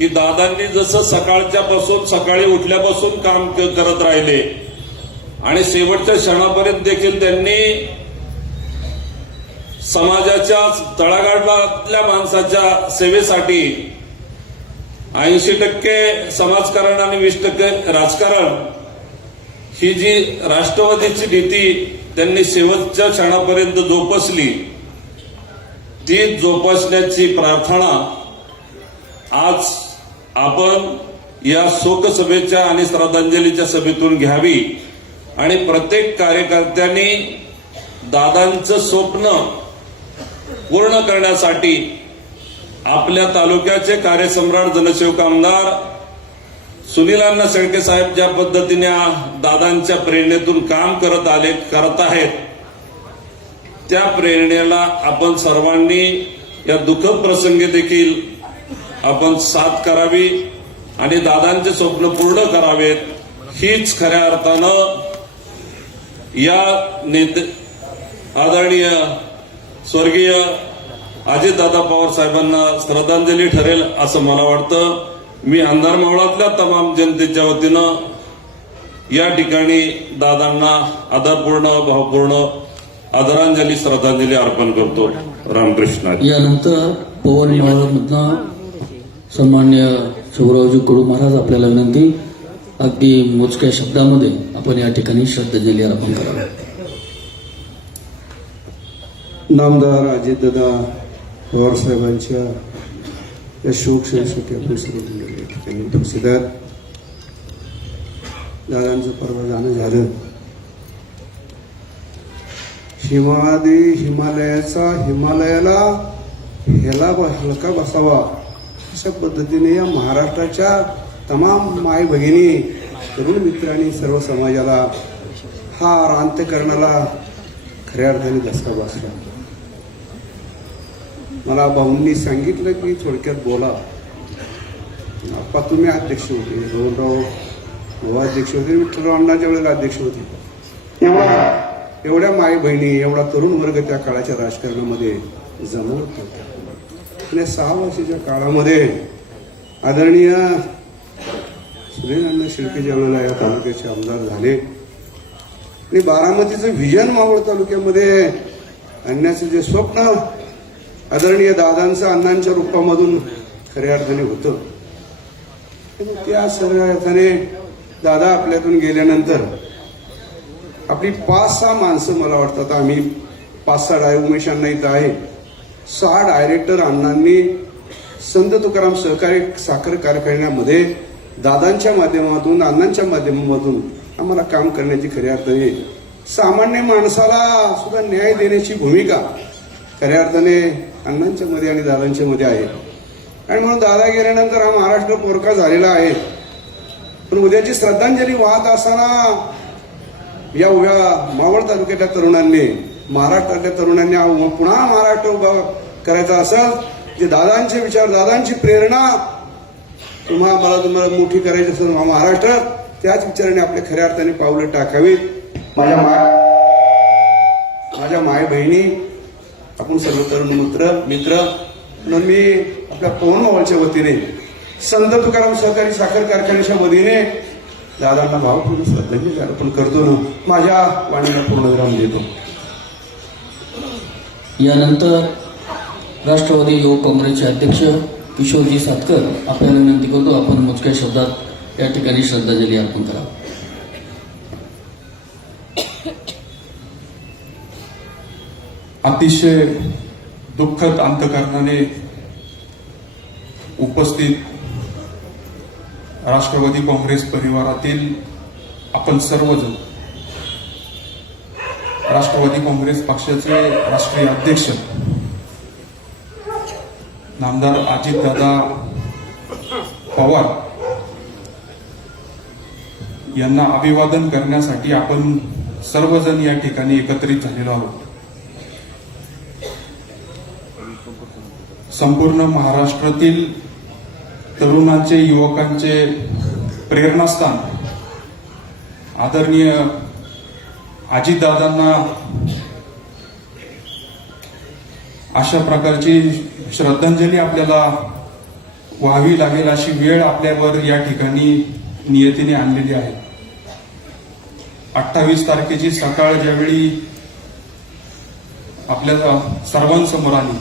की दादांनी जसं सकाळी उठल्यापासून काम करत राहिले आणि शेवटच्या क्षणापर्यंत देखील त्यांनी समाजाच्या तळागाळातल्या माणसाच्या सेवेसाठी 80% समाजकारण आणि 20% राजकारण ही जी राष्ट्रवादीची नीती त्यांनी शेवटच्या क्षणापर्यंत जोपासली, ती जोपासण्याची प्रार्थना आज आपण या शोकसभेच्या आणि श्रद्धांजलीच्या सभेतून घ्यावी आणि प्रत्येक कार्यकर्त्यांनी दादांचं स्वप्न पूर्ण करण्यासाठी आपल्या तालुक्याचे कार्यसम्राट जनसेवक आमदार सुनील अण्णा शेळके साहेब ज्या पद्धतीने दादांच्या प्रेरणेतून काम करत आहेत, त्या प्रेरणेला आपण सर्वांनी या दुःखद प्रसंगी देखील आपण साथ करावी आणि दादांचे स्वप्न पूर्ण करावेत, हीच खऱ्या अर्थानं या आदरणीय स्वर्गीय अजितदादा पवार साहेबांना श्रद्धांजली ठरेल असं मला वाटतं. मी अंधार मावळातल्या तमाम जनतेच्या वतीनं या ठिकाणी दादांना आदरपूर्ण भावपूर्ण आदरांजली श्रद्धांजली अर्पण करतो. रामकृष्ण. यानंतर पवन मावळमधनं सन्मान्य शिवरावजी कडू महाराज आपल्याला विनंती, अगदी मोजक्या शब्दामध्ये आपण या ठिकाणी श्रद्धांजली अर्पण करावी. नामदार अजितदादा पवार साहेबांच्या या शोकसभेसाठी आपण सर्व ठिकाणी उपस्थित आहेत. दादांचं परवा जाणं झालं. हिमालयाला हलका बसावा अशा पद्धतीने या महाराष्ट्राच्या तमाम माय भगिनी, तरुण मित्रांनी, सर्व समाजाला हा अंत्यकरणाला खऱ्या अर्थाने धक्का बसला. मला भाऊंनी सांगितलं की थोडक्यात बोला. आप्पा तुम्ही अध्यक्ष होते, रोहनराव अध्यक्ष होते, विठ्ठलराव अण्णाच्या वेळेला अध्यक्ष होते. एवढ्या माय बहिणी, एवढा तरुण वर्ग त्या काळाच्या राजकारणामध्ये जमवत होता. आणि 6 वर्षाच्या काळामध्ये आदरणीय सुनील अण्णा शेळके ज्या वेळेला या तालुक्याचे आमदार झाले आणि बारामतीचं व्हिजन मावळ तालुक्यामध्ये आणण्याचं जे स्वप्न आदरणीय दादांचं अण्णांच्या रूपामधून खऱ्या अर्थाने होतं, त्या सर्व अर्थाने दादा आपल्यातून गेल्यानंतर आपली 5-6 माणसं मला वाटतात, आम्ही 5-6 उमेश अण्णा इथं आहे, 6 डायरेक्टर अण्णांनी संत तुकाराम सहकारी साखर कारखान्यामध्ये दादांच्या माध्यमातून, अण्णांच्या माध्यमातून आम्हाला काम करण्याची खऱ्या अर्थाने सामान्य माणसाला सुद्धा न्याय देण्याची भूमिका खऱ्या अर्थाने अण्णांच्या मध्ये आणि दादांच्या मध्ये आहे. आणि म्हणून दादा गेल्यानंतर हा महाराष्ट्र पोरका झालेला आहे. पण उद्याची श्रद्धांजली वाहत असताना या उभ्या मावळ तालुक्याच्या तरुणांनी, महाराष्ट्रातल्या तरुणांनी पुन्हा महाराष्ट्र उभा करायचा असेल, जे दादांचे विचार, दादांची प्रेरणा तुम्हाला मोठी करायची असेल महाराष्ट्र, त्याच विचाराने आपल्या खऱ्या अर्थाने पावलं टाकावीत. माझ्या माय बहिणी, आपण सर्व तरुण मित्र म्हणून मी आपल्या पवन मावळच्या वतीने, संत तुकाराम सहकारी साखर कारखान्याच्या वतीने दादांना भावपूर्ण श्रद्धांजली अर्पण करतो ना, माझ्या वाणीला पूर्णविराम देतो. यानंतर राष्ट्रवादी युवक काँग्रेसचे अध्यक्ष किशोरजी सातकर आपल्याला विनंती करतो, आपण मोजक्या शब्दात या ठिकाणी श्रद्धांजली अर्पण करावी. अतिशय दुःखद अंतकरणाने उपस्थित राष्ट्रवादी काँग्रेस परिवारातील आपण सर्वजण, राष्ट्रवादी काँग्रेस पक्षाचे राष्ट्रीय अध्यक्ष नामदार अजितदादा पवार यांना अभिवादन करण्यासाठी आपण सर्वजण या ठिकाणी एकत्रित झालेलो आहोत. संपूर्ण महाराष्ट्रातील तरुणांचे, युवकांचे प्रेरणास्थान आदरणीय अजितदादांना अशा प्रकारची श्रद्धांजली आपल्याला व्हावी लागेल अशी वेळ आपल्यावर या ठिकाणी नियतीने आणलेली आहे. 28 तारखेची सकाळ ज्यावेळी आपल्या सर्वांसमोर आली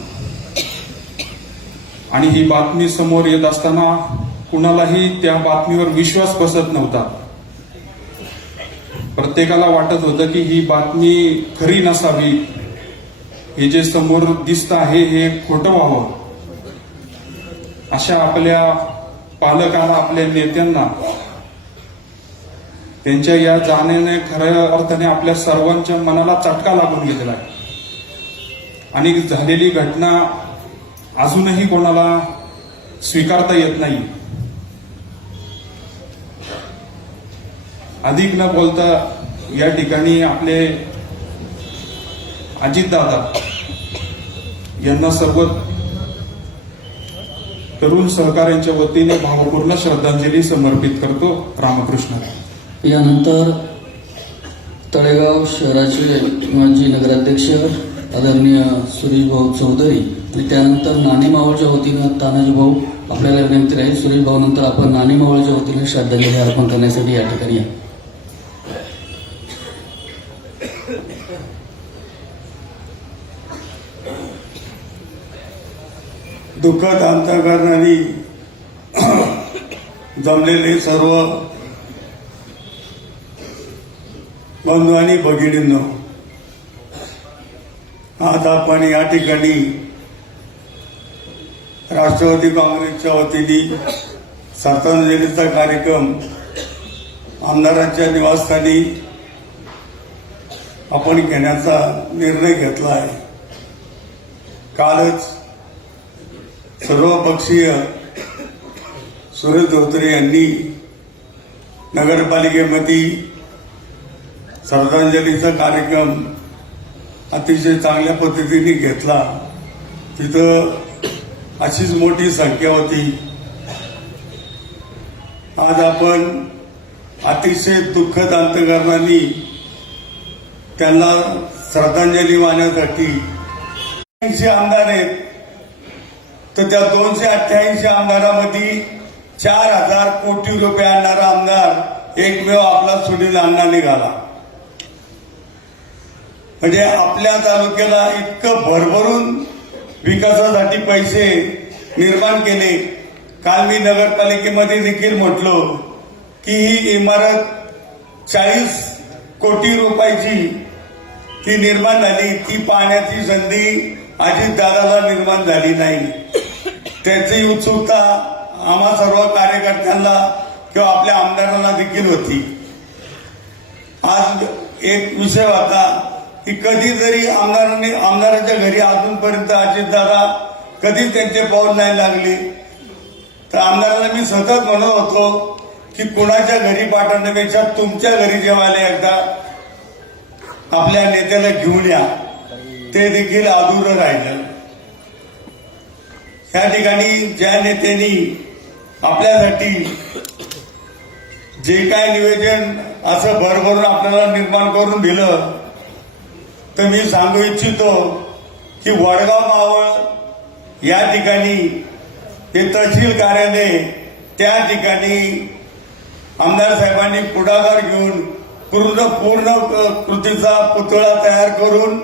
आणि ही बातमी समोर येत असताना कुणालाही त्या बातमीवर विश्वास बसत नव्हता. प्रत्येकाला वाटत होतं की ही बातमी खरी नसावी, हे जे समोर दिसतं आहे हे खोटं व्हावं. अशा आपल्या पालकांना, आपल्या नेत्यांना त्यांच्या या जाण्याने खऱ्या अर्थाने आपल्या सर्वांच्या मनाला चटका लागून गेलेला आहे. आणि झालेली घटना अजूनही कोणाला स्वीकारता येत नाही. अधिक न बोलता या ठिकाणी आपले अजितदादा यांना सर्व तरुण सहकाऱ्यांच्या वतीने भावपूर्ण श्रद्धांजली समर्पित करतो. रामकृष्ण. यानंतर तळेगाव शहराचे माजी नगराध्यक्ष आदरणीय सुरेश भाऊ चौधरी आणि त्यानंतर नाणे मावळच्या वतीनं तानाजी भाऊ आपल्याला विनंती राहील. सुरेश भाऊ नंतर आपण नाणे मावळच्या वतीने श्रद्धांजली अर्पण करण्यासाठी या ठिकाणी या. दुःखद अंतःकरणाने जमलेले सर्व बंधू आणि भगिनींनो, आज आपण या ठिकाणी राष्ट्रवादी काँग्रेसच्या वतीने श्रद्धांजलीचा कार्यक्रम आमदारांच्या निवासस्थानी आपण घेण्याचा निर्णय घेतला आहे. कालच सर्वपक्षीय सुरेश धोत्रे यांनी नगरपालिकेमध्ये श्रद्धांजलीचा कार्यक्रम अतिशय चांगल्या पद्धतीने घेतला. तिथं अशीच मोठी संख्या होती. आज आपण अतिशय दुःखद अंतःकरणाने त्यांना श्रद्धांजली वाहण्यासाठी 288 आमदार आहेत, तर त्या 288 आमदारामध्ये 4000 कोटी रुपये आणणारा आमदार एकमेव आपला सुनील अण्णा निघाला. म्हणजे आपल्या तालुक्याला इतकं भरभरून विकासासाठी पैसे निर्माण केले. काल मी नगरपालिकेमध्ये देखील म्हटलो की ही इमारत 40 कोटी रुपयाची ती निर्माण झाली, ती पाहण्याची संधी अजितदादाला निर्माण झाली नाही. त्याची उत्सुकता आम्हा सर्व कार्यकर्त्यांना किंवा आपल्या आमदारांना देखील होती. आज एक विषय होता की कधीतरी आमदारांच्या घरी अजूनपर्यंत अजितदादा कधीच त्यांचे पाऊल नाही लागले. तर आमदारांना मी सतत म्हणत होतो की कुणाच्या घरी पाठवण्यापेक्षा तुमच्या घरी जेवायला एकदा आपल्या नेत्याला घेऊन या. ते देखील अधुरं राहिलं. या ठिकाणी ज्या नेत्यांनी आपल्यासाठी जे काय निवेदन असं भरभरून आपल्याला निर्माण करून दिलं, तर मी सांगू इच्छितो की वडगाव मावळ या ठिकाणी हे तहसील कार्यालय, त्या ठिकाणी आमदार साहेबांनी पुढाकार घेऊन पूर्ण कृतीचा पुतळा तयार करून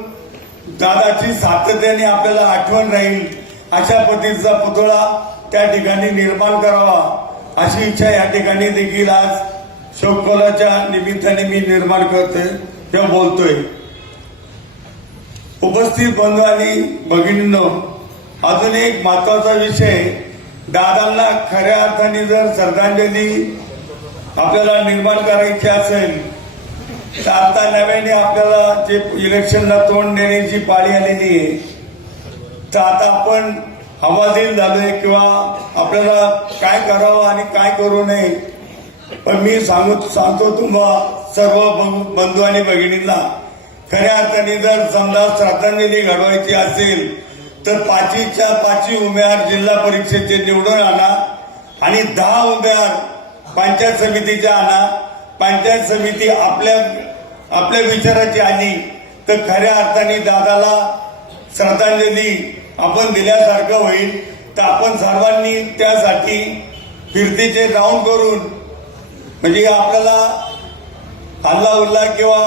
दादाची सातत्याने आपल्याला आठवण राहील अशा पद्धतीचा पुतळा त्या ठिकाणी निर्माण करावा अशी इच्छा या ठिकाणी देखील आज शोककोलाच्या निमित्ताने मी निर्माण करतोय किंवा बोलतोय. उपस्थित बंधू आणि भगिनींनो, अजून एक महत्वाचा विषय, दादांना खऱ्या अर्थाने जर श्रद्धांजली आपल्याला निर्माण करायची असेल तर आता नव्याने आपल्याला जे इलेक्शनला तोंड देण्याची पाळी आलेली आहे. तर आता आपण हवालदिल झालोय किंवा आपल्याला काय करावं आणि काय करू नये. पण मी सांगतो तुम्हा सर्व बंधू आणि भगिनींना, खऱ्या अर्थाने जर समजा श्रद्धांजली घडवायची असेल तर 5च्या 5 उमेदवार जिल्हा परीक्षेचे निवडून आणा आणि 10 उमेदवार पंचायत समितीच्या आणा. पंचायत समिती आपल्या विचाराची आली तर खऱ्या अर्थाने दादाला श्रद्धांजली आपण दिल्यासारखं होईल. तर आपण सर्वांनी त्यासाठी फिरतीचे राऊंड करून म्हणजे आपल्याला हल्ला उल्ला किंवा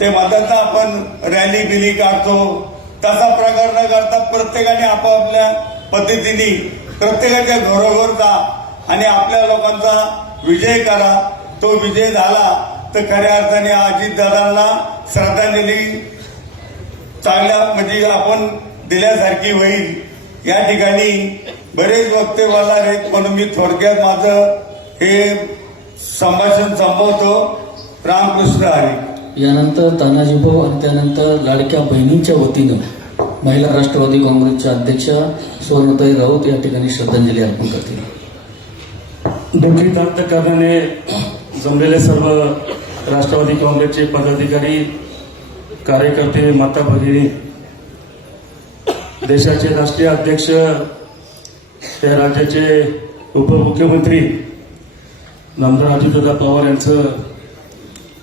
ते म्हणतात ना आपण रॅली बिली काढतो तसा प्रकार न करता प्रत्येकाने आपापल्या पद्धतीने प्रत्येकाच्या घरोघर जा आणि आपल्या लोकांचा विजय करा. तो विजय झाला तर खऱ्या अर्थाने अजितदादांना श्रद्धांजली चांगल्या म्हणजे आपण दिल्यासारखी होईल. या ठिकाणी बरेच वक्ते बोलणार आहेत म्हणून मी थोडक्यात माझं हे संभाषण संपवतो. रामकृष्ण हरी. यानंतर तानाजी भाऊ आणि त्यानंतर लाडक्या बहिणींच्या वतीनं महिला राष्ट्रवादी काँग्रेसच्या अध्यक्षा सुवर्णताई राऊत या ठिकाणी श्रद्धांजली अर्पण करतील. दुःखी व्यक्त करण्याने जमलेले सर्व राष्ट्रवादी काँग्रेसचे पदाधिकारी, कार्यकर्ते, माता भगिनी, देशाचे राष्ट्रीय अध्यक्ष, त्या राज्याचे उपमुख्यमंत्री नामदार अजितदादा पवार यांचं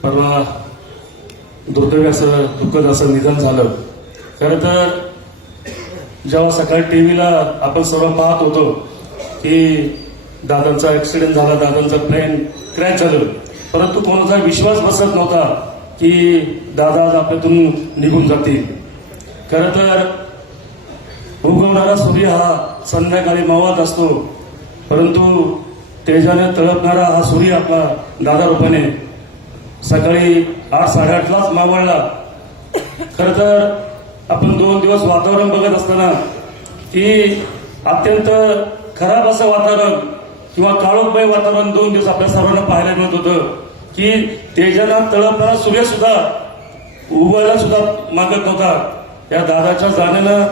परवा दुर्दैवी असं दुःखद असं निधन झालं. खरं तर जेव्हा सकाळी टीव्हीला आपण सर्व पाहत होतो की दादांचा ऍक्सिडेंट झाला, दादांचं प्लेन क्रॅश झालं, परंतु कोणाचा विश्वास बसत नव्हता की दादा आज आपल्यातून निघून जातील. खरं तर उगवणारा सूर्य हा संध्याकाळी मावळत असतो, परंतु तेजाने तळपणारा हा सूर्य आपला दादा रूपाने सकाळी 8-8:30लाच मावळला. खरं तर आपण 2 दिवस वातावरण बघत असताना की अत्यंत खराब असं वातावरण किंवा काळोखमय वातावरण 2 दिवस आपल्या सर्वांना पाहायला मिळत होतं की तेजानं तळपणारा सूर्य सुद्धा उगवायला सुद्धा मागत नव्हता. या दादाच्या जाण्यानं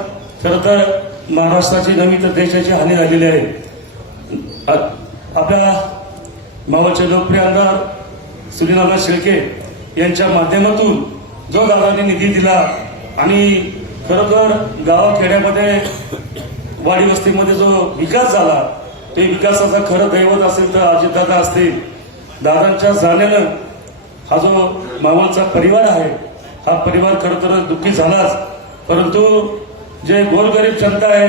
खरं तर महाराष्ट्राची नव्हे तर देशाची हानी झालेली आहे. आपल्या मावळचे लोकप्रिय आमदार सुनीलनाना शेळके यांच्या माध्यमातून जो दादांनी निधी दिला आणि खरोखर गावाखेड्यामध्ये वाडी वस्तीमध्ये जो विकास झाला ते विकासाचा खरं दैवत असेल तर अजितदादा असतील. दादांच्या जाण्यानं हा जो मावळचा परिवार आहे हा परिवार खरं तर दुःखी झालाच, परंतु जे गोरगरीब जनता आहे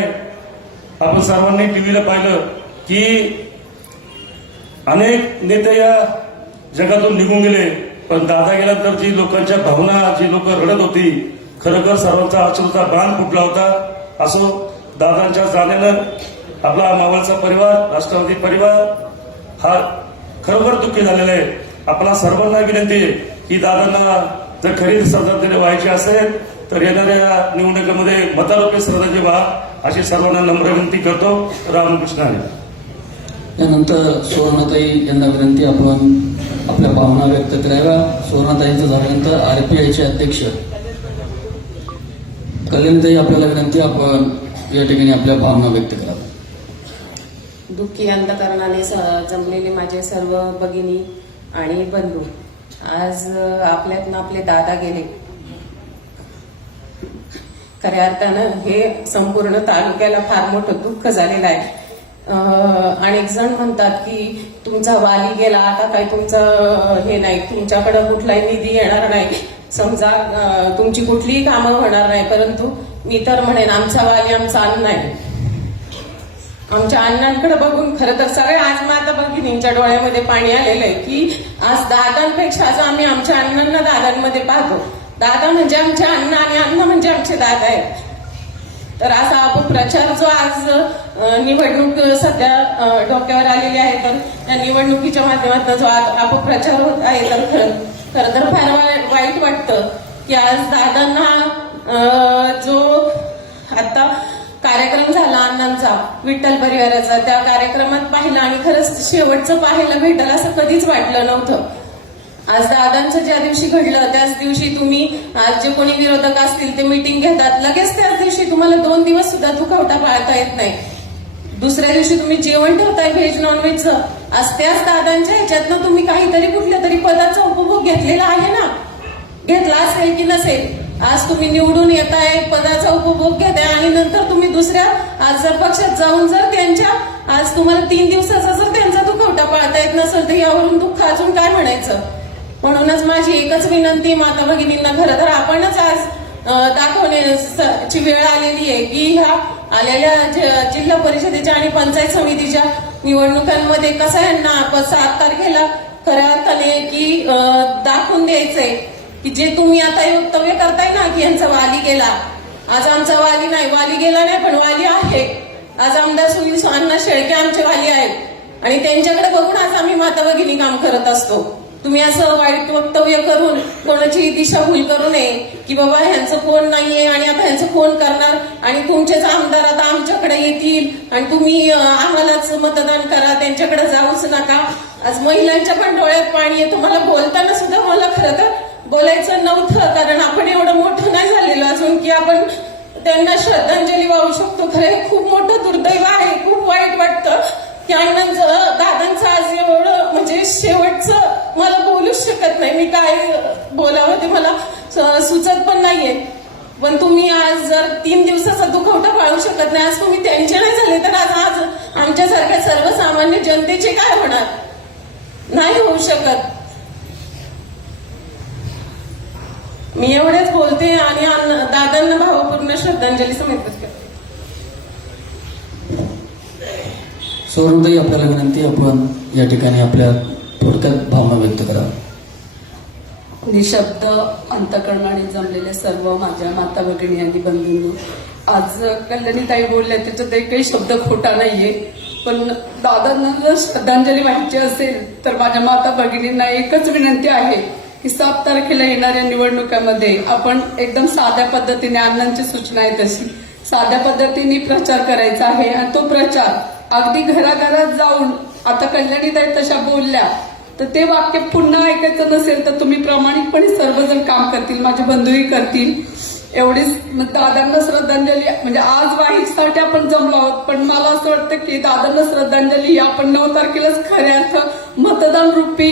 आपण सर्वांनी टीव्हीला पाहिलं की अनेक नेते या जगातून निघून गेले, पण दादा गेल्यानंतर जी लोकांच्या भावना, जी लोक रडत होती, खरोखर सर्वांचा अश्रूचा बाण फुटला होता. असो, दादांच्या जाण्यानं आपला मावळचा परिवार, राष्ट्रवादी परिवार हा खरोखर दुःखी झालेला आहे. आपला सर्वांना विनंती आहे की दादांना जर खरी श्रद्धांजली व्हायची असेल तर येणाऱ्या निवडणुकीमध्ये मतारूपी श्रद्धांजली व्हा अशी सर्वांना नम्र विनंती करतो. रामकृष्ण हरी. त्यानंतर सुवर्णताई यांना विनंती आपण आपल्या भावना व्यक्त कराव्या. सुवर्णताईंचं झाल्यानंतर RPIचे अध्यक्ष कल्याणताई आपल्याला विनंती आपण या ठिकाणी आपल्या भावना व्यक्त कराव्या. दुःखी अंधकरणाने जमलेले माझे सर्व भगिनी आणि बंधू, आज आपल्यातून आपले दादा गेले. खऱ्या अर्थानं हे संपूर्ण तालुक्याला फार मोठं दुःख झालेलं आहे. अनेक जण म्हणतात की तुमचा वाली गेला, आता काही तुमचं हे नाही, तुमच्याकडे कुठलाही निधी येणार नाही, समजा तुमची कुठलीही कामं होणार नाही. परंतु मी तर म्हणेन आमचा वाली आमचा अण्णा आहे. आमच्या अण्णांकडे बघून खरं तर सगळे आज माता भगिनींच्या डोळ्यामध्ये पाणी आलेलं आहे की आज दादांपेक्षा आज आम्ही आमच्या अण्णांना दादांमध्ये पाहतो. दादा म्हणजे आमचे अण्णा आणि अण्णा म्हणजे आमचे दादा आहेत. तर असा अपप्रचार जो आज निवडणूक सध्या डोक्यावर आलेली आहे, तर या निवडणुकीच्या माध्यमातून जो अपप्रचार होत आहे, तर खरं तर फार वाईट वाटतं की आज दादांना जो आता कार्यक्रम झाला अण्णांचा विठ्ठल परिवाराचा, त्या कार्यक्रमात पाहिलं आणि खरंच शेवटचं पाहायला भेटलं असं कधीच वाटलं नव्हतं. आज दादांचं ज्या दिवशी घडलं त्याच दिवशी तुम्ही आज जे कोणी विरोधक असतील ते मीटिंग घेतात, लगेच त्याच दिवशी तुम्हाला 2 दिवस सुद्धा दुखावटा पाळता येत नाही. दुसऱ्या दिवशी तुम्ही जेवण ठेवताय व्हेज नॉनव्हेजचं, आज त्याच दादांच्या ह्याच्यातनं तुम्ही काहीतरी कुठल्या तरी पदाचा उपभोग घेतलेला आहे ना, घेतला असेल की नसेल. आज तुम्ही निवडून येताय, पदाचा उपभोग घेताय आणि नंतर तुम्ही दुसऱ्या आज जर पक्षात जाऊन जर त्यांच्या आज तुम्हाला 3 दिवसाचा जर त्यांचा दुखावटा पाळता येत नसेल तर यावरून दुःख अजून काय म्हणायचं. म्हणूनच माझी एकच विनंती माता भगिनींना, खरं तर आपणच आज दाखवण्याची वेळ आलेली आहे की ह्या आलेल्या जिल्हा परिषदेच्या आणि पंचायत समितीच्या निवडणुकांमध्ये कसा यांना 7 तारखेला खऱ्या अर्थाने की दाखवून द्यायचंय की जे तुम्ही आता हे वक्तव्य करताय ना की यांचा वाली गेला, आज आमचा वाली नाही, वाली गेला नाही पण वाली आहे. आज आमदार सुनील अण्णा शेळके आमचे वाली आहेत आणि त्यांच्याकडे बघून आज आम्ही माता भगिनी काम करत असतो. तुम्ही असं वाईट वक्तव्य करून कोणाची दिशाभूल करू नये की बाबा ह्यांचं कोण नाहीये आणि आता ह्यांचं कोण करणार आणि तुमचेच आमदार आता आमच्याकडे येतील आणि तुम्ही आम्हालाच मतदान करा, त्यांच्याकडे जाऊच नका. आज महिलांच्या पण डोळ्यात पाणी आहे. तुम्हाला बोलताना सुद्धा मला खरं तर बोलायचं नव्हतं, कारण आपण एवढं मोठं नाही झालेलं अजून की आपण त्यांना श्रद्धांजली वाहू शकतो. खरं हे खूप मोठं दुर्दैव आहे. खूप वाईट वाटतं की दादांचं आज एवढं म्हणजे शेवटचं मला बोलूच शकत नाही. मी काय बोलावं ते मला सुचत पण नाहीये. पण तुम्ही आज जर 3 दिवसाचा दुखवटा पाळू शकत नाही, आज तुम्ही त्यांचे नाही झाले तर आज आमच्यासारख्या सर्वसामान्य जनतेचे काय होणार? नाही होऊ शकत. मी एवढेच बोलते आणि दादांना भावपूर्ण श्रद्धांजली समर्पित करते. सौरभताई, आपल्याला विनंती, आपण या ठिकाणी आपल्या थोडक्यात भावना व्यक्त करा. निशब्द अंतकरणाने जमलेले सर्व माझ्या माता भगिनी आणि बंधूंनो, आज कल्याणीताई बोलल्या त्याच्यात एकही शब्द खोटा नाहीये. पण दादांना जर श्रद्धांजली वाहायची असेल तर माझ्या माता भगिनींना एकच विनंती आहे की 7 तारखेला येणाऱ्या निवडणुकांमध्ये आपण एकदम साध्या पद्धतीने, अण्णांची सूचना आहे तशी साध्या पद्धतीने प्रचार करायचा आहे. आणि तो प्रचार अगदी घराघरात जाऊन, आता कल्याणीताई तशा बोलल्या तर ते वाक्य पुन्हा ऐकायचं नसेल तर तुम्ही प्रामाणिकपणे सर्वजण काम करतील, माझे बंधूही करतील. एवढीच दादांना श्रद्धांजली, म्हणजे आज वाहीसाठी आपण जमलो आहोत, पण मला असं वाटतं की दादांना श्रद्धांजली ही आपण 9 तारखेलाच खऱ्या अर्थ मतदान रूपी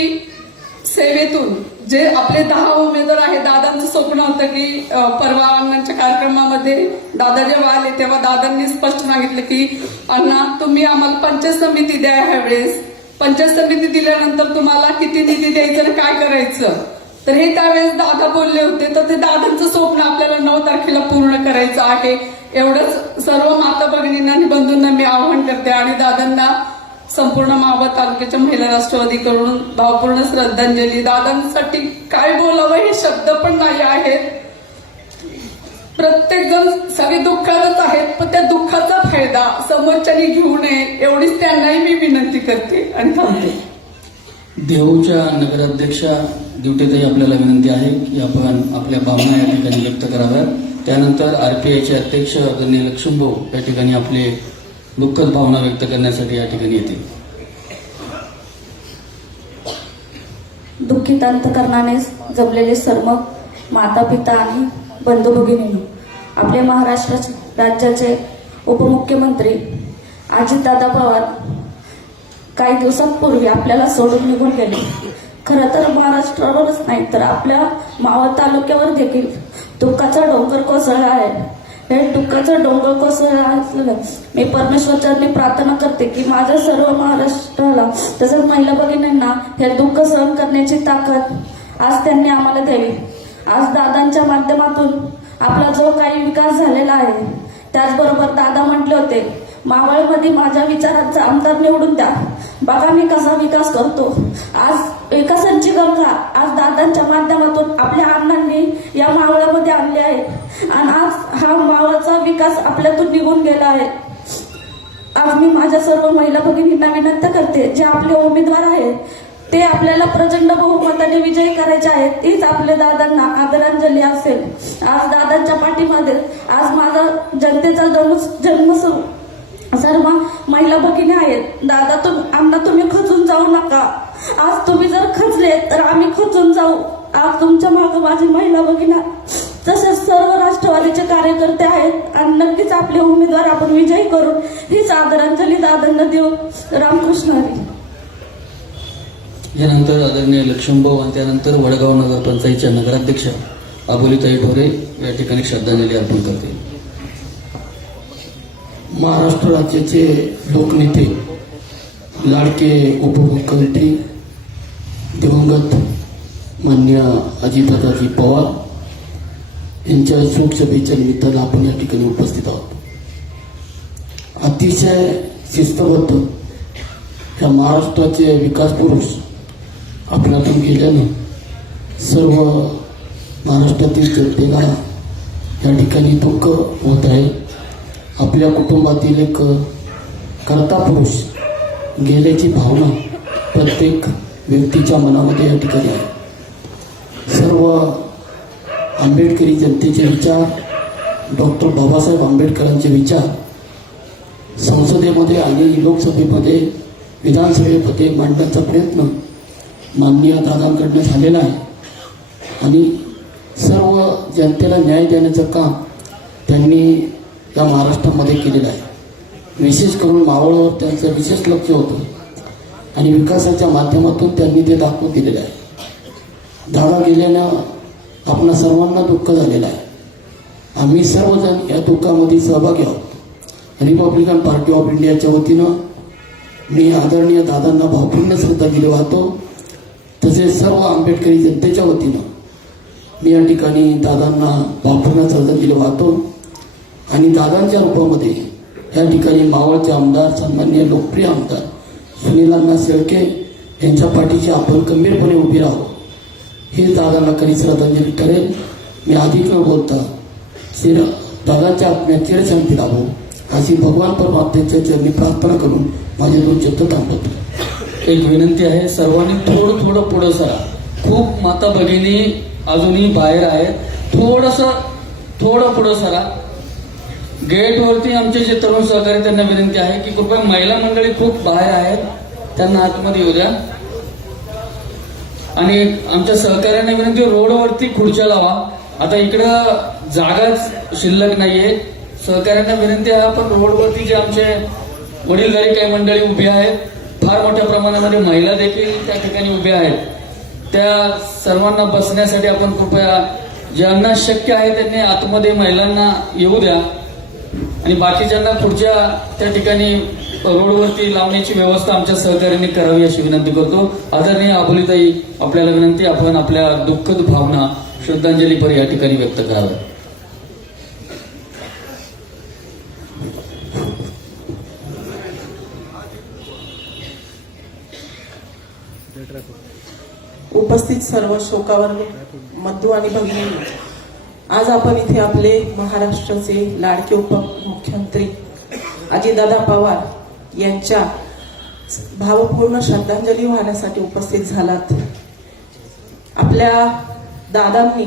सेवेतून जे आपले 10 उमेदवार आहेत. दादांचं स्वप्न होतं की परवा अण्णांच्या कार्यक्रमामध्ये दादा जेव्हा आले तेव्हा दादांनी स्पष्ट सांगितलं की अण्णा तुम्ही आम्हाला पंचायत समिती द्या ह्यावेळेस, पंचायत समिती दिल्यानंतर तुम्हाला किती निधी द्यायचं आणि काय करायचं. तर हे त्यावेळेस दादा बोलले होते. तर ते दादांचं स्वप्न आपल्याला 9 तारखेला पूर्ण करायचं आहे. एवढंच सर्व माता भगिनींना आणि बंधूंना मी आवाहन करते आणि दादांना संपूर्ण मावळ तालुक्याच्या महिला राष्ट्रवादीकडून भावपूर्ण श्रद्धांजली. दादांसाठी काय बोलावं हे शब्द पण नाही आहेत. प्रत्येक जण सगळे दुःखातच आहेत, पण त्या दुःखाचा फायदा समोरच्यानी घेऊ नये एवढीच त्यांनाही मी विनंती करते आणि थांबते. देहूच्या नगराध्यक्षा दिवटेताई, आपल्याला विनंती आहे की आपण आपल्या भावना या ठिकाणी व्यक्त कराव्यात. त्यानंतर RPIचे अध्यक्ष आदरणीय लक्ष्मणभाऊ या ठिकाणी आपले दुःखद भावना व्यक्त करण्यासाठी या ठिकाणी येतील. दुःखित अंतकरणाने जमलेले सर्व माता पिता आणि बंधू भगिनींनो, आपल्या महाराष्ट्र राज्याचे उपमुख्यमंत्री अजितदादा पवार काही दिवसांपूर्वी आपल्याला सोडून निघून गेले. खरं तर महाराष्ट्रावरच नाही तर आपल्या मावळ तालुक्यावर देखील दुःखाचा डोंगर कोसळला आहे. हे दुःखाचा डोंगर कोसळला असलेलं मी परमेश्वरचरणी प्रार्थना करते की माझ्या सर्व महाराष्ट्राला तसंच महिला भगिनींना हे दुःख सहन करण्याची ताकद आज त्यांनी आम्हाला द्यावी. आज दादांच्या माध्यमातून आपला जो काही विकास झालेला आहे, त्याचबरोबर दादा म्हटले होते मावळमध्ये माझ्या विचारांचा आमदार निवडून द्या, बघा मी कसा विकास करतो. आज विकासांची गंगा आज दादांच्या माध्यमातून आपल्या अण्णांनी या मावळामध्ये आणली आहे आणि आज हा मावळाचा विकास आपल्यातून निघून गेला आहे. आज मी माझ्या सर्व महिला भगिनींना विनंती करते, जे आपले उमेदवार आहेत ते आपल्याला प्रचंड बहुमताने विजयी करायचे आहेत. तीच आपल्या दादांना आदरांजली असेल. आज दादांच्या पाठीमध्ये आज माझा जनतेचा जन्म सर्व महिला भगिनी आहेत. दादा तुम्ही खचून जाऊ नका. आज तुम्ही जर खचले तर आम्ही खचून जाऊ. आज तुमच्या मागे माझी महिला भगिनी तसेच सर्व राष्ट्रवादीचे कार्यकर्ते आहेत आणि नक्कीच आपले उमेदवार आपण विजयी करून हीच आदरांजली दादांना देऊ. रामकृष्ण हरी. यानंतर आदरणीय लक्ष्मणभाऊ आणि त्यानंतर वडगाव नगरपंचायतच्या नगराध्यक्ष अबोलीताई ढोरे या ठिकाणी श्रद्धांजली अर्पण करते. महाराष्ट्र राज्याचे लोकनेते लाडके उपमुख्यमंत्री दिवंगत मान्य अजितदादाजी पवार यांच्या शोकसभेच्या निमित्तानं आपण या ठिकाणी उपस्थित आहोत. अतिशय शिस्तबद्ध ह्या महाराष्ट्राचे विकास पुरुष आपल्यातून गेल्यानं सर्व महाराष्ट्रातील जनतेला या ठिकाणी दुःख होत आहे. आपल्या कुटुंबातील एक कर्ता पुरुष गेल्याची भावना प्रत्येक व्यक्तीच्या मनामध्ये या ठिकाणी आहे. सर्व आंबेडकरी जनतेचे विचार, डॉक्टर बाबासाहेब आंबेडकरांचे विचार संसदेमध्ये आणि लोकसभेमध्ये, विधानसभेमध्ये मांडण्याचा प्रयत्न माननीय दादांकडनं झालेला आहे आणि सर्व जनतेला न्याय देण्याचं काम त्यांनी या महाराष्ट्रामध्ये केलेलं आहे. विशेष करून मावळावर त्यांचं विशेष लक्ष होतं आणि विकासाच्या माध्यमातून त्यांनी ते दाखवून दिलेलं आहे. दादा गेल्यानं आपणा सर्वांना दुःख झालेलं आहे. आम्ही सर्वजण या दुःखामध्ये सहभागी आहोत. रिपब्लिकन पार्टी ऑफ इंडियाच्या वतीनं मी आदरणीय दादांना भावपूर्ण श्रद्धांजली वाहतो. तसेच सर्व आंबेडकरी जनतेच्या वतीनं मी या ठिकाणी दादांना भावपूर्ण श्रद्धांजली वाहतो आणि दादांच्या रूपामध्ये या ठिकाणी मावळचे आमदार, सन्माननीय लोकप्रिय आमदार सुनीलांना शेळके यांच्या पाठीशी आपण गंभीरपणे उभी राहू हे दादांना खरी श्रद्धांजली ठरेल. मी अधिक न बोलता दादांच्या आत्म्यात चिरशांती लाभो अशी भगवान परमात्म्याच्या चरणी प्रार्थना करून माझे 2 शब्द थांबवतो. एक विनंती आहे, सर्वांनी थोडं थोडं पुढं सरा. खूप माता भगिनी अजूनही बाहेर आहेत. थोडं पुढं सरा. गेटवरती आमचे जे तरुण सहकारी त्यांना विनंती आहे की कृपया महिला मंडळी खूप बाहेर आहेत, त्यांना आतमध्ये येऊ द्या. आणि आमच्या सहकाऱ्यांना विनंती, रोडवरती खुर्च्या लावा. आता इकडं जागाच शिल्लक नाहीये. सहकाऱ्यांना विनंती आहे, आपण रोडवरती जे आमचे वडीलधारी काही मंडळी उभी आहेत, फार मोठ्या प्रमाणामध्ये महिला देखील त्या ठिकाणी उभ्या आहेत, त्या सर्वांना बसण्यासाठी आपण कृपया ज्यांना शक्य आहे त्यांनी आतमध्ये महिलांना येऊ द्या आणि बाकीच्यांना खुर्च्या त्या ठिकाणी रोडवरती लावण्याची व्यवस्था आमच्या सहकार्याने करावी अशी विनंती करतो. आदरणीय अबोलीताई, आपल्याला विनंती, आपण आपल्या दुःखद भावना श्रद्धांजलीपर या ठिकाणी व्यक्त कराव्या. उपस्थित सर्व शोकावर्ग मधू आणि भगिनी, आज आपण इथे आपले महाराष्ट्राचे लाडके उपमुख्यमंत्री अजितदादा पवार यांच्या भावपूर्ण श्रद्धांजली वाहण्यासाठी उपस्थित झालात. आपल्या दादांनी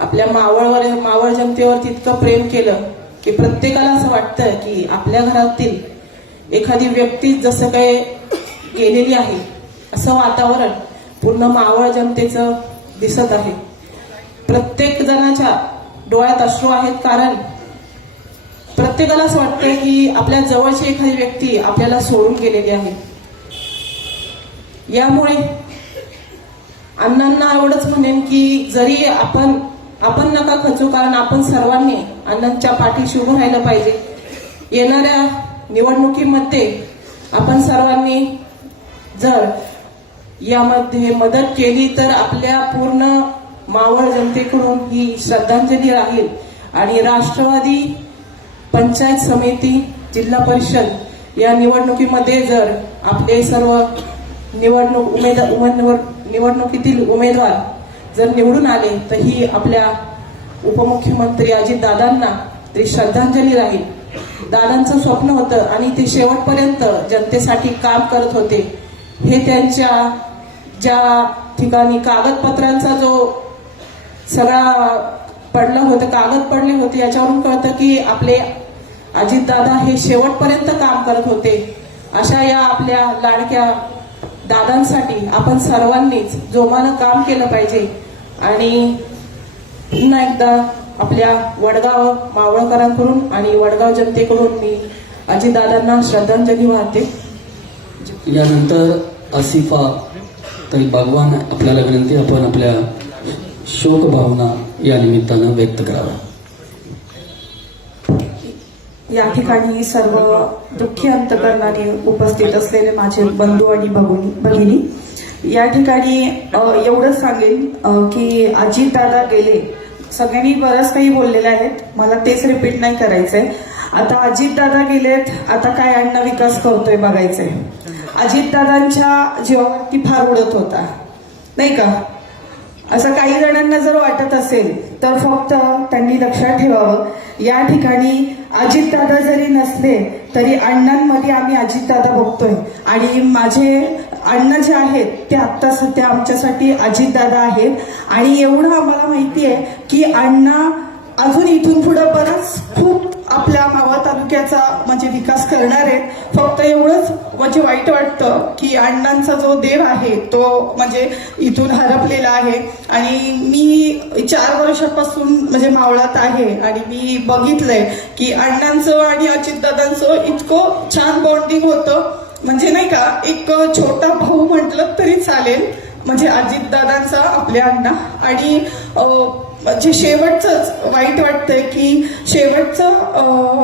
आपल्या मावळ जनतेवर तितकं प्रेम केलं की प्रत्येकाला असं वाटतं की आपल्या घरातील एखादी व्यक्ती जसं काही गेलेली आहे असं वातावरण पूर्ण मावळ जनतेचं दिसत आहे. प्रत्येक जणाच्या डोळ्यात अश्रू आहेत, कारण प्रत्येकाला असं वाटतं की आपल्या जवळची एखादी व्यक्ती आपल्याला सोडून गेलेली आहे. यामुळे अण्णांना एवढंच म्हणेन की जरी आपण नका खचू, कारण आपण सर्वांनी अण्णांच्या पाठीशी उभं राहिलं पाहिजे. येणाऱ्या निवडणुकीमध्ये आपण सर्वांनी जर यामध्ये मदत केली तर आपल्या पूर्ण मावळ जनतेकडून ही श्रद्धांजली राहील. आणि राष्ट्रवादी पंचायत समिती, जिल्हा परिषद या निवडणुकीमध्ये जर आपले सर्व निवडणुकीतील उमेदवार जर निवडून आले तर ही आपल्या उपमुख्यमंत्री अजितदादांना ती श्रद्धांजली राहील. दादांचं स्वप्न होतं आणि ते शेवटपर्यंत जनतेसाठी काम करत होते. हे त्यांच्या ज्या ठिकाणी कागदपत्रांचा जो सगळा कागद पडले होते याच्यावरून कळतं की आपले अजितदादा हे शेवटपर्यंत काम करत होते. अशा या आपल्या लाडक्या दादांसाठी आपण सर्वांनीच जोमानं काम केलं पाहिजे. आणि पुन्हा एकदा आपल्या वडगाव मावळकरांकडून आणि वडगाव जनतेकडून मी अजितदादांना श्रद्धांजली वाहते. यानंतर आसिफा ताई बागवान, आपल्याला विनंती, आपण आपल्या शोक भावना या निमित्तानं व्यक्त कराव्या. या ठिकाणी सर्व दुःखी अंतकरणाने उपस्थित असलेले माझे बंधू आणि भगिनी, या ठिकाणी एवढंच सांगेन की अजितदादा गेले, सगळ्यांनी बरंच काही बोललेले आहेत, मला तेच रिपीट नाही करायचंय. आता अजितदादा गेलेत, आता काय अण्णा विकास करतोय बघायचंय. अजितदादांच्या जीवावरती फार उडत होता, नाही का? असं काही जणांना जर वाटत असेल तर फक्त त्यांनी लक्षात ठेवावं, या ठिकाणी अजितदादा जरी नसले तरी अण्णांमध्ये आम्ही अजितदादा बघतोय. आणि माझे अण्णा जे आहेत ते आत्ता सध्या आमच्यासाठी अजितदादा आहेत. आणि एवढं आम्हाला माहिती आहे की अण्णा अजून इथून पुढे बराच खूप आपल्या मावळ तालुक्याचा म्हणजे विकास करणार आहेत. फक्त एवढंच म्हणजे वाईट वाटतं की अण्णांचा जो देव आहे तो म्हणजे इथून हरपलेला आहे. आणि मी 4 वर्षापासून म्हणजे मावळात आहे आणि मी बघितलंय की अण्णांचं आणि अजितदादांचं इतकं छान बॉन्डिंग होतं, म्हणजे नाही का, एक छोटा भाऊ म्हटलं तरी चालेल, म्हणजे अजितदादांचा आपले अण्णा. आणि म्हणजे शेवटचंच वाईट वाटतंय की शेवटचं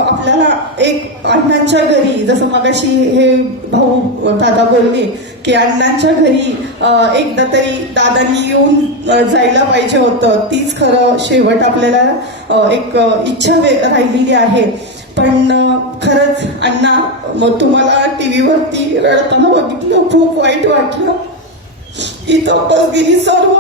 आपल्याला एक अण्णांच्या घरी, जसं मगाशी हे भाऊ दादा बोलले की अण्णांच्या घरी एकदा तरी दादांनी येऊन जायला पाहिजे होतं. तीच खरं शेवट आपल्याला एक इच्छा राहिलेली आहे. पण खरंच अण्णा, मग तुम्हाला टीव्हीवरती रडताना बघितलं, खूप वाईट वाटलं. इथं बस गेली सर्व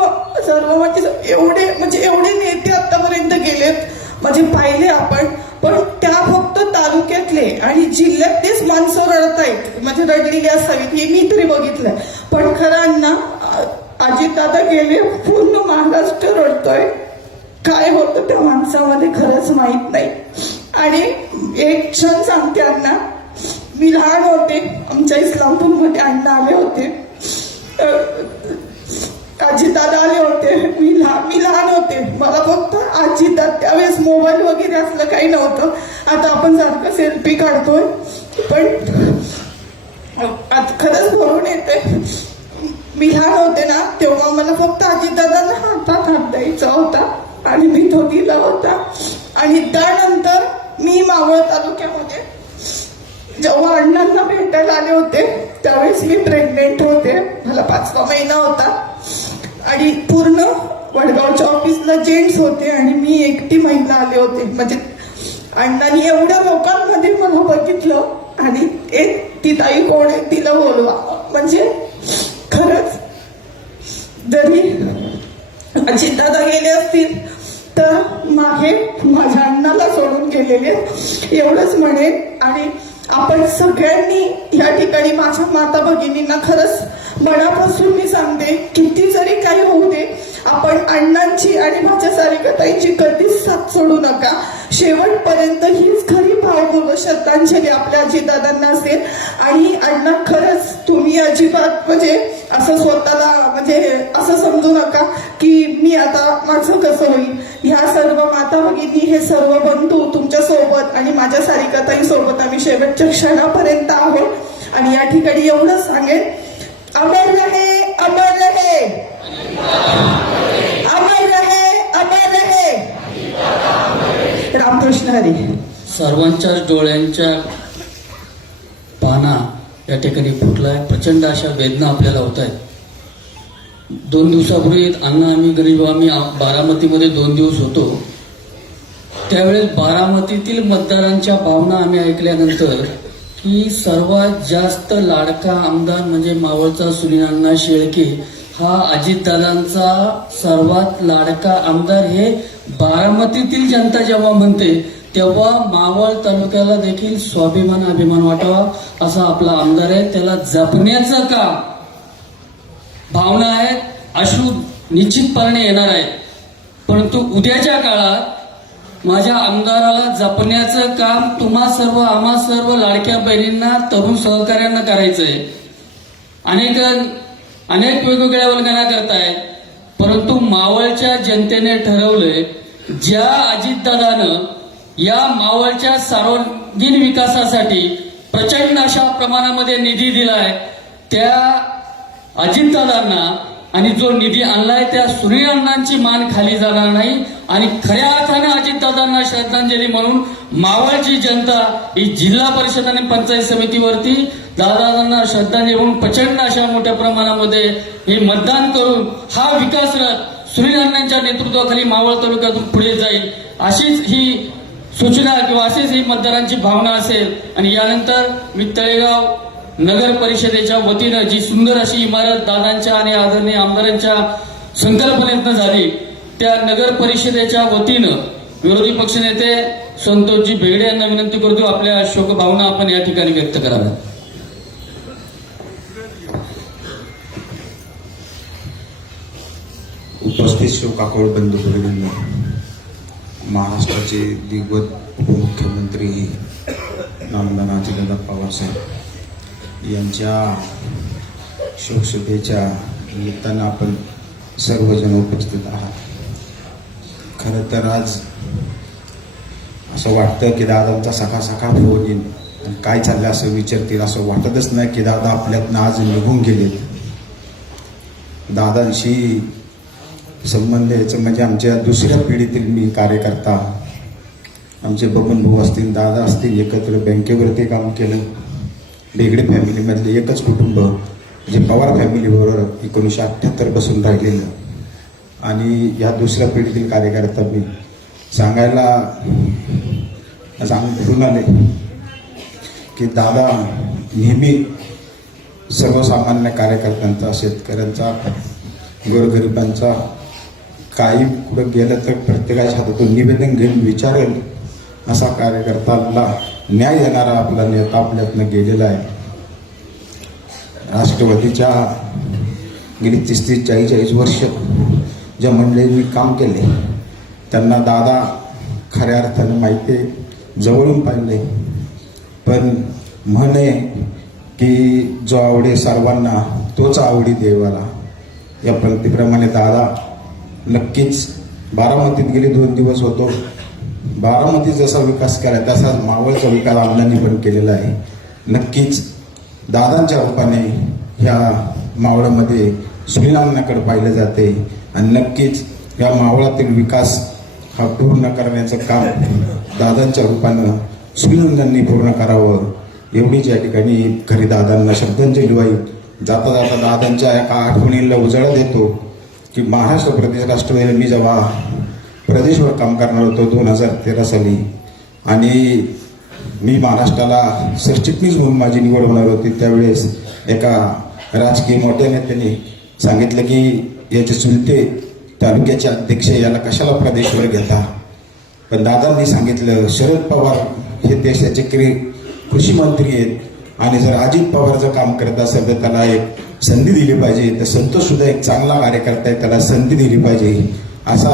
म्हणजे एवढे नेते आतापर्यंत गेलेत, म्हणजे पाहिले आपण, पण त्या फक्त तालुक्यातले आणि जिल्ह्यातलेच माणसं रडत आहेत, म्हणजे रडलेली असावीत हे मी तरी बघितलंय. पण खरं अण्णा, अजितदादा गेले, पूर्ण महाराष्ट्र रडतोय. काय होतं त्या माणसामध्ये खरंच माहित नाही. आणि एक क्षण सांगते अण्णा, मी लहान होते, आमच्या इस्लामपूरमध्ये अण्णा आले होते, अजितदादा आले होते, मी लहान होते, मला फक्त अजितदादा, त्यावेळेस मोबाईल वगैरे असलं काही नव्हतं. आता आपण सारखं सेल्फी काढतोय, पण आता खरंच भरून येते. मी लहान होते ना तेव्हा मला फक्त अजितदादांना हातात हात द्यायचा होता आणि मी तो दिला होता. आणि त्यानंतर मी मावळ तालुक्यामध्ये जेव्हा अण्णांना भेटायला आले होते त्यावेळेस मी प्रेग्नेंट होते, मला 5वा महिना होता. आणि पूर्ण वडगावच्या ऑफिसला जेंट्स होते आणि मी एकटी महिला आले होते. म्हणजे अण्णांनी एवढ्या लोकांमध्ये मला बघितलं आणि एक ती ताई कोण आहे तिला बोलवा. म्हणजे खरंच जरी अजितदादा गेले असतील तर मागे माझ्या अण्णाला सोडून गेलेले, एवढंच म्हणेन. आणि आपण सगळ्यांनी या ठिकाणी माझ्या माता भगिनींना खरंच मनापासून मी सांगते, किती जरी काही होऊ दे, आपण अण्णांची आणि माझ्या सारिकाताईंची कधीच साथ सोडू नका. शेवटपर्यंत हीच खरी भावपूर्ण श्रद्धांजली आपल्या अजितदादांना असेल. आणि अण्णा खरंच तुम्ही अजिबात म्हणजे असं स्वतःला म्हणजे असं समजू नका की मी आता माझं कसं होईल. ह्या सर्व माता भगिनी, हे सर्व बंधू तुमच्या सोबत आणि माझ्या सारिकाताई सोबत आम्ही शेवटच्या क्षणापर्यंत आहोत. आणि या ठिकाणी एवढंच सांगेन, अमर रहे, अमर रहे, अमर रहे, अमर रहे. रामकृष्ण हरी. सर्वांच्या डोळ्यांच्या पाना या ठिकाणी फुटलाय. प्रचंड अशा वेदना आपल्याला होत आहेत. 2 दिवसापूर्वी आम्ही गरीब बारामतीमध्ये 2 दिवस होतो. त्यावेळेस बारामतीतील मतदारांच्या भावना आम्ही ऐकल्यानंतर की सर्वात जास्त लाडका आमदार म्हणजे मावळचा सुनील शेळके हा अजितदादांचा सर्वात लाडका आमदार हे बारामतीतील जनता जेव्हा म्हणते तेव्हा मावळ तालुक्याला देखील स्वाभिमान अभिमान वाटावा असा आपला आमदार आहे. त्याला जपण्याचं काम भावना आहेत, अश्रू निश्चितपणे येणार आहेत. परंतु उद्याच्या काळात माझ्या आमदाराला जपण्याचं काम तुम्हा सर्व आम्हा सर्व लाडक्या बहिणींना तरुण सहकार्यांना करायचंय. अनेक वेगवेगळ्या वल्गना करतायत, परंतु मावळच्या जनतेने ठरवलंय ज्या अजितदादानं या मावळच्या सार्वजनिक विकासासाठी प्रचंड अशा प्रमाणामध्ये निधी दिलाय, त्या अजितदादांना आणि जो निधी आणलाय त्या सुनील अण्णांची मान खाली जाणार नाही. आणि खऱ्या अर्थानं अजितदादांना श्रद्धांजली म्हणून मावळची जनता ही जिल्हा परिषद आणि पंचायत समितीवरती दादांना श्रद्धांजली म्हणून प्रचंड अशा मोठ्या प्रमाणामध्ये हे मतदान करून हा विकास रथ सुनील अण्णांच्या नेतृत्वाखाली मावळ तालुक्यातून पुढे जाईल. अशीच ही सूचना किंवा असेच ही मतदारांची भावना असेल. आणि यानंतर मी तळेगाव नगर परिषदेच्या वतीनं जी सुंदर अशी इमारत दादांच्या आणि आदरणीय आमदारांच्या संकल्पनेतनं झाली, त्या नगर परिषदेच्या वतीनं विरोधी पक्षनेते संतोषजी बेगडे यांना विनंती करतो आपल्या शोकभावना आपण या ठिकाणी व्यक्त कराव्या. उपस्थित शोकाकुळ बंधू भगिनींनो, महाराष्ट्राचे दिग्गज उपमुख्यमंत्री नामदार अजितदादा पवार साहेब यांच्या शोकसभेच्या निमित्तानं आपण सर्वजण उपस्थित आहात. खरं तर आज असं वाटतं की दादांचा सकाळ सकाळ फोन येईल आणि काय चाललं असं विचारतील, असं वाटतच नाही की दादा आपल्यातनं आज निघून गेलेत. दादांशी संबंध याचं म्हणजे आमच्या दुसऱ्या पिढीतील मी कार्यकर्ता, आमचे बबन भाऊ असतील, दादा असतील, एकत्र बँकेवरती काम केलं. बेगडे फॅमिलीमधले एकच कुटुंब जे पवार फॅमिलीबरोबर 1978 पासून राहिलेलं. आणि या दुसऱ्या पिढीतील कार्यकर्ता मी सांगायला फिरून आले की दादा नेहमी सर्वसामान्य कार्यकर्त्यांचा, शेतकऱ्यांचा, गोरगरिबांचा काही कुठं गेलं तर प्रत्येकाच्या हातातून निवेदन घेऊन विचारेल असा कार्यकर्त्याला न्याय देणारा आपला नेता आपल्यातनं गेलेला आहे. राष्ट्रवादीच्या गेली 30-40 वर्ष ज्या मंडळींनी काम केले त्यांना दादा खऱ्या अर्थानं माहिती आहे, जवळून पाहिले. पण म्हणे की जो आवडे सर्वांना तोच आवडी देवाला, या पंक्तीप्रमाणे दादा नक्कीच बारामतीत गेले 2 दिवस होतो. बारामतीत जसा विकास केला तसाच मावळचा विकास अण्णांनी पण केलेला आहे. नक्कीच दादांच्या रूपाने ह्या मावळामध्ये सुनीलांनाकडे पाहिलं जाते आणि नक्कीच या मावळातील विकास हा पूर्ण करण्याचं काम दादांच्या रूपानं सुनीलांनी पूर्ण करावं, एवढीच या ठिकाणी खरी दादांना श्रद्धांजली वाई. जाता जाता दादांच्या एका आठवणीला उजाळा देतो की महाराष्ट्र प्रदेश राष्ट्रवादीला मी जेव्हा प्रदेशवर काम करणार होतो 2013 साली आणि मी महाराष्ट्राला सरचिटणीस म्हणून माझी निवड होणार होती, त्यावेळेस एका राजकीय मोठ्या नेत्याने सांगितलं की याचे चुलते तालुक्याचे अध्यक्ष याला कशाला प्रदेशवर घेता. पण दादांनी सांगितलं शरद पवार हे देशाचे कृषी मंत्री आहेत आणि जर अजित पवार जर काम करत असेल तर त्याला एक संधी दिली पाहिजे. तर संतोष सुद्धा एक चांगला कार्यकर्ता आहे, त्याला संधी दिली पाहिजे. असा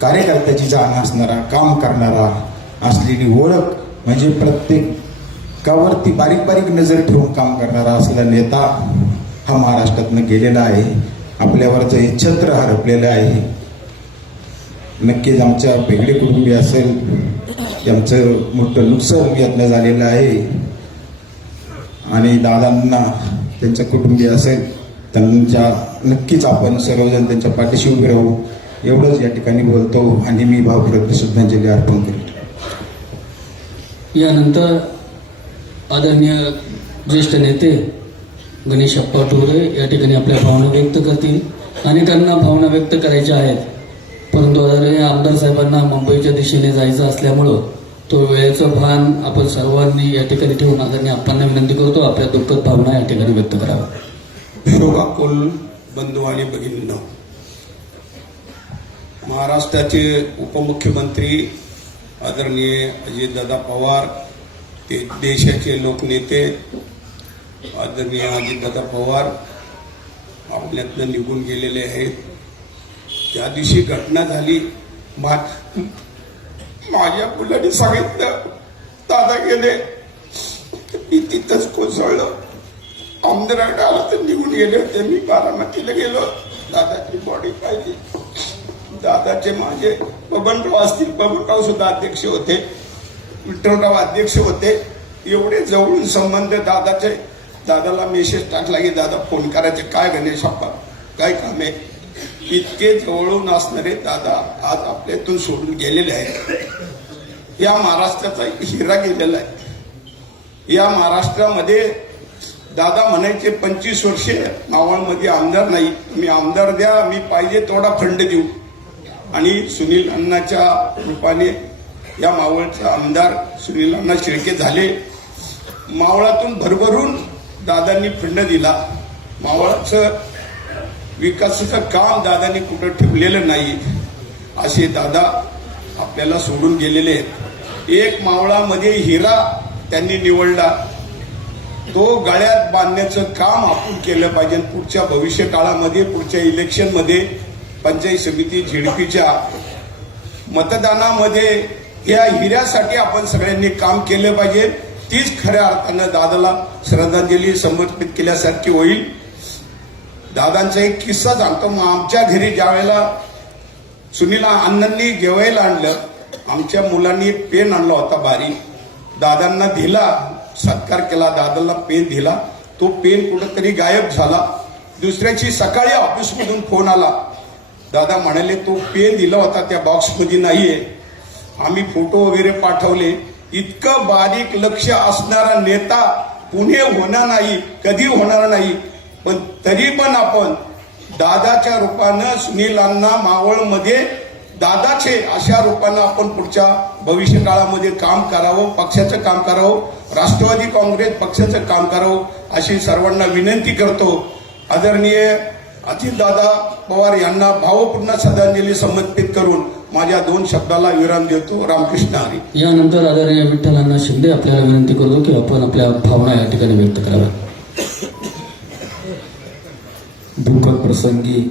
कार्यकर्त्याची जाण असणारा, काम करणारा, असलेली ओळख म्हणजे प्रत्येकावरती बारीक बारीक नजर ठेवून काम करणारा असलेला नेता हा महाराष्ट्रातनं गेलेला आहे. आपल्यावरचं हे छत्र हरपलेलं आहे. नक्कीच आमच्या बेगडे कुटुंबीय असेल, यांचं मोठं नुकसान यातनं झालेलं आहे आणि दादांना त्यांचं कुटुंबीय असेल त्यांच्या नक्कीच आपण सर्वजण त्यांच्या पाठीशी उभे राहू, एवढंच या ठिकाणी बोलतो आणि मी भावपूर्ण श्रद्धांजली अर्पण करतो. यानंतर आदरणीय ज्येष्ठ नेते गणेश अप्पा टोरे या ठिकाणी आपल्या भावना व्यक्त करतील. अनेकांना भावना व्यक्त करायच्या आहेत, परंतु आदरणीय आमदार साहेबांना मुंबईच्या दिशेने जायचं असल्यामुळं तो वेळेचं भान आपण सर्वांनी या ठिकाणी ठेवून आदरणीय अप्पांना विनंती करतो आपल्या दुःखद भावना या ठिकाणी व्यक्त कराव्या. शोकाकुल बंधू आणि भगिनींनो, महाराष्ट्राचे उपमुख्यमंत्री आदरणीय अजितदादा पवार, ते देशाचे लोकनेते आदरणीय अजितदादा पवार आपल्यातनं निघून गेलेले आहेत. त्या दिवशी घटना झाली, माझ्या मुलांनी सांगितलं दादा गेले, मी तिथंच कोसळलो. आमदाराकडे आला तर निघून गेले होते. मी बारामतीला गेलो, दादाची बॉडी पाहिली. दादाचे माझे बबनराव असतील, बबनराव सुद्धा अध्यक्ष होते, विठ्ठलराव अध्यक्ष होते. एवढे जवळून संबंध दादाचे. दादाला मेसेज टाकला की दादा फोन करायचे, काय गणेश अप्पा काय काम आहे. इतके जवळून असणारे दादा आज आपल्यातून सोडून गेलेले आहेत. या महाराष्ट्राचा हिरा गेलेला आहे. या महाराष्ट्रामध्ये दादा म्हणायचे 25 वर्षे मावळमध्ये आमदार नाही, तुम्ही आमदार द्या, मी पाहिजे तेवढा फंड देऊ. आणि सुनील अण्णाच्या रूपाने या मावळचे आमदार सुनील अण्णा शेळके झाले. मावळातून भरभरून दादांनी फंड दिला. मावळाचं विकासाचं काम दादांनी कुठं ठेवलेलं नाही. असे दादा आपल्याला सोडून गेलेले आहेत. एक मावळामध्ये हिरा त्यांनी निवडला, तो गळ्यात बांधण्याचं काम आपण केलं पाहिजे. पुढच्या भविष्य काळामध्ये, पुढच्या इलेक्शनमध्ये, पंचायत समिती झेडपीच्या मतदानामध्ये या हिऱ्यासाठी आपण सगळ्यांनी काम केलं पाहिजे. तीच खऱ्या अर्थानं दादाला श्रद्धांजली समर्पित केल्यासारखी होईल. दादांचा एक किस्सा सांगतो. मग आमच्या घरी ज्या वेळेला सुनील अण्णांनी जेवायला आणलं, आमच्या मुलांनी एक पेन आणला होता बारीक, दादांना दिला, सत्कार केला, दादाला पेन दिला. तो पेन कुठंतरी गायब झाला. दुसऱ्याची सकाळी ऑफिसमधून फोन आला, दादा म्हणाले तो पेन दिला होता त्या बॉक्समध्ये नाहीये. आम्ही फोटो वगैरे पाठवले. इतकं बारीक लक्ष असणारा नेता पुणे होणार नाही, कधी होणार नाही. पण तरी पण आपण दादाच्या रूपानं सुनीलांना मावळमध्ये दादाचे अशा रूपानं आपण पुढच्या भविष्य काळामध्ये काम करावं, पक्षाचं काम करावं, राष्ट्रवादी काँग्रेस पक्षाचं काम करावं अशी सर्वांना विनंती करतो. आदरणीय अजितदादा पवार यांना भावपूर्ण श्रद्धांजली समर्पित करून माझ्या 2 शब्दाला विराम देतो. रामकृष्ण हरी. यानंतर आदरणीय विठ्ठलांना शिंदे आपल्याला विनंती करतो की आपण आपल्या भावना या ठिकाणी व्यक्त कराव्या. दुःखद प्रसंगी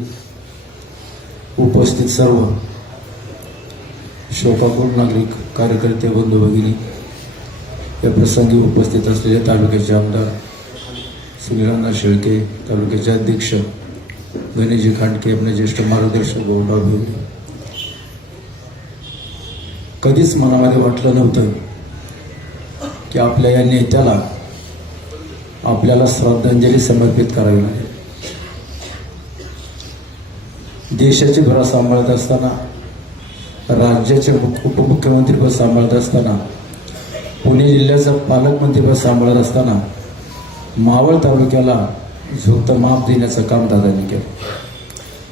उपस्थित सर्व शोकाकुल नागरिक, कार्यकर्ते, बंधू भगिनी, या प्रसंगी उपस्थित असलेले तालुक्याचे आमदार सुनील अण्णा शेळके, तालुक्याचे अध्यक्ष गणेशजी खांडके, आपले ज्येष्ठ मार्गदर्शक गौरव भिवरे. कधीच मनामध्ये वाटलं नव्हतं की आपल्या या नेत्याला आपल्याला श्रद्धांजली समर्पित करावी लागेल. देशाची भरा सांभाळत असताना, राज्याचे उपमुख्यमंत्रीपद सांभाळत असताना, पुणे जिल्ह्याचं पालकमंत्रीपद सांभाळत असताना मावळ तालुक्याला झुकतं माप देण्याचं काम दादांनी केलं.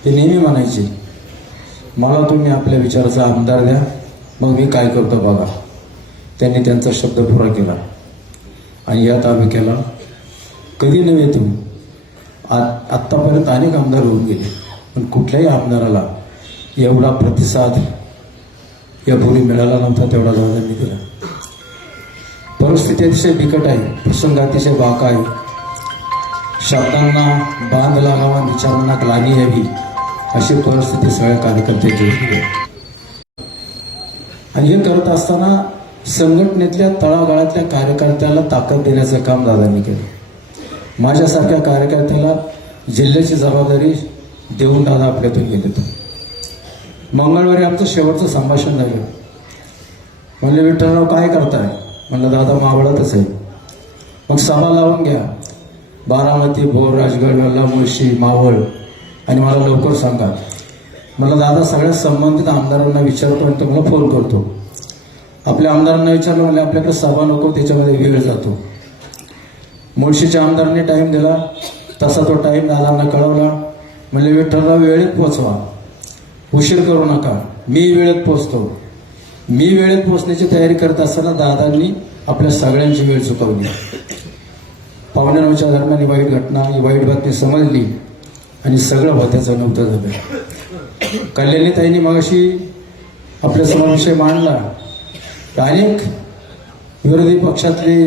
ते नेहमी म्हणायचे, मला तुम्ही आपल्या विचाराचा आमदार द्या, मग मी काय करतो बघा. त्यांनी त्यांचा शब्द पुरा केला आणि या तालुक्याला कधी नव्हे तुम्ही आत्तापर्यंत अनेक आमदार होऊन गेले, पण कुठल्याही आमदाराला एवढा प्रतिसाद यापूर्वी मिळाला नव्हता तेवढा दादांनी दिला. परिस्थिती अतिशय बिकट आहे, प्रसंग अतिशय बाका आहे. शब्दांना बांध लागावा, विचारांना ग्लानी यावी अशी परिस्थिती सगळ्या कार्यकर्त्याची होती. आणि हे करत असताना संघटनेतल्या तळागाळातल्या कार्यकर्त्याला ताकद देण्याचं काम दादांनी केलं. माझ्यासारख्या कार्यकर्त्याला जिल्ह्याची जबाबदारी देऊन दादा आपल्यातून गेले. मंगळवारी आमचं शेवटचं संभाषण झालं. म्हणले विठ्ठलराव काय करताय? म्हणलं दादा मावळतच आहे. मग सभा लावून घ्या, बारामती, भोर, राजगड, वेल्हा, मुळशी, मावळ, आणि मला लवकर सांगा. मला दादा सगळ्या संबंधित आमदारांना विचारतो आणि तुम्हाला फोन करतो. आपल्या आमदारांना विचारलं, म्हणजे आपल्याकडे सभा नको, त्याच्यामध्ये वेळ जातो. मुळशीच्या आमदारांनी टाईम दिला, तसा तो टाईम दादांना कळवला. म्हणजे विठ्ठलराव वेळेत पोचवा, उशीर करू नका, मी वेळेत पोचतो. मी वेळेत पोचण्याची तयारी करत असताना दादांनी आपल्या सगळ्यांची वेळ चुकवली. 8:45 दरम्यान ही वाईट घटना, ही वाईट बातमी समजली आणि सगळं होत्याचं नव्हतं झालं. कल्याणीताईंनी मगाशी आपल्यासमोर विषय मांडला. अनेक विरोधी पक्षातले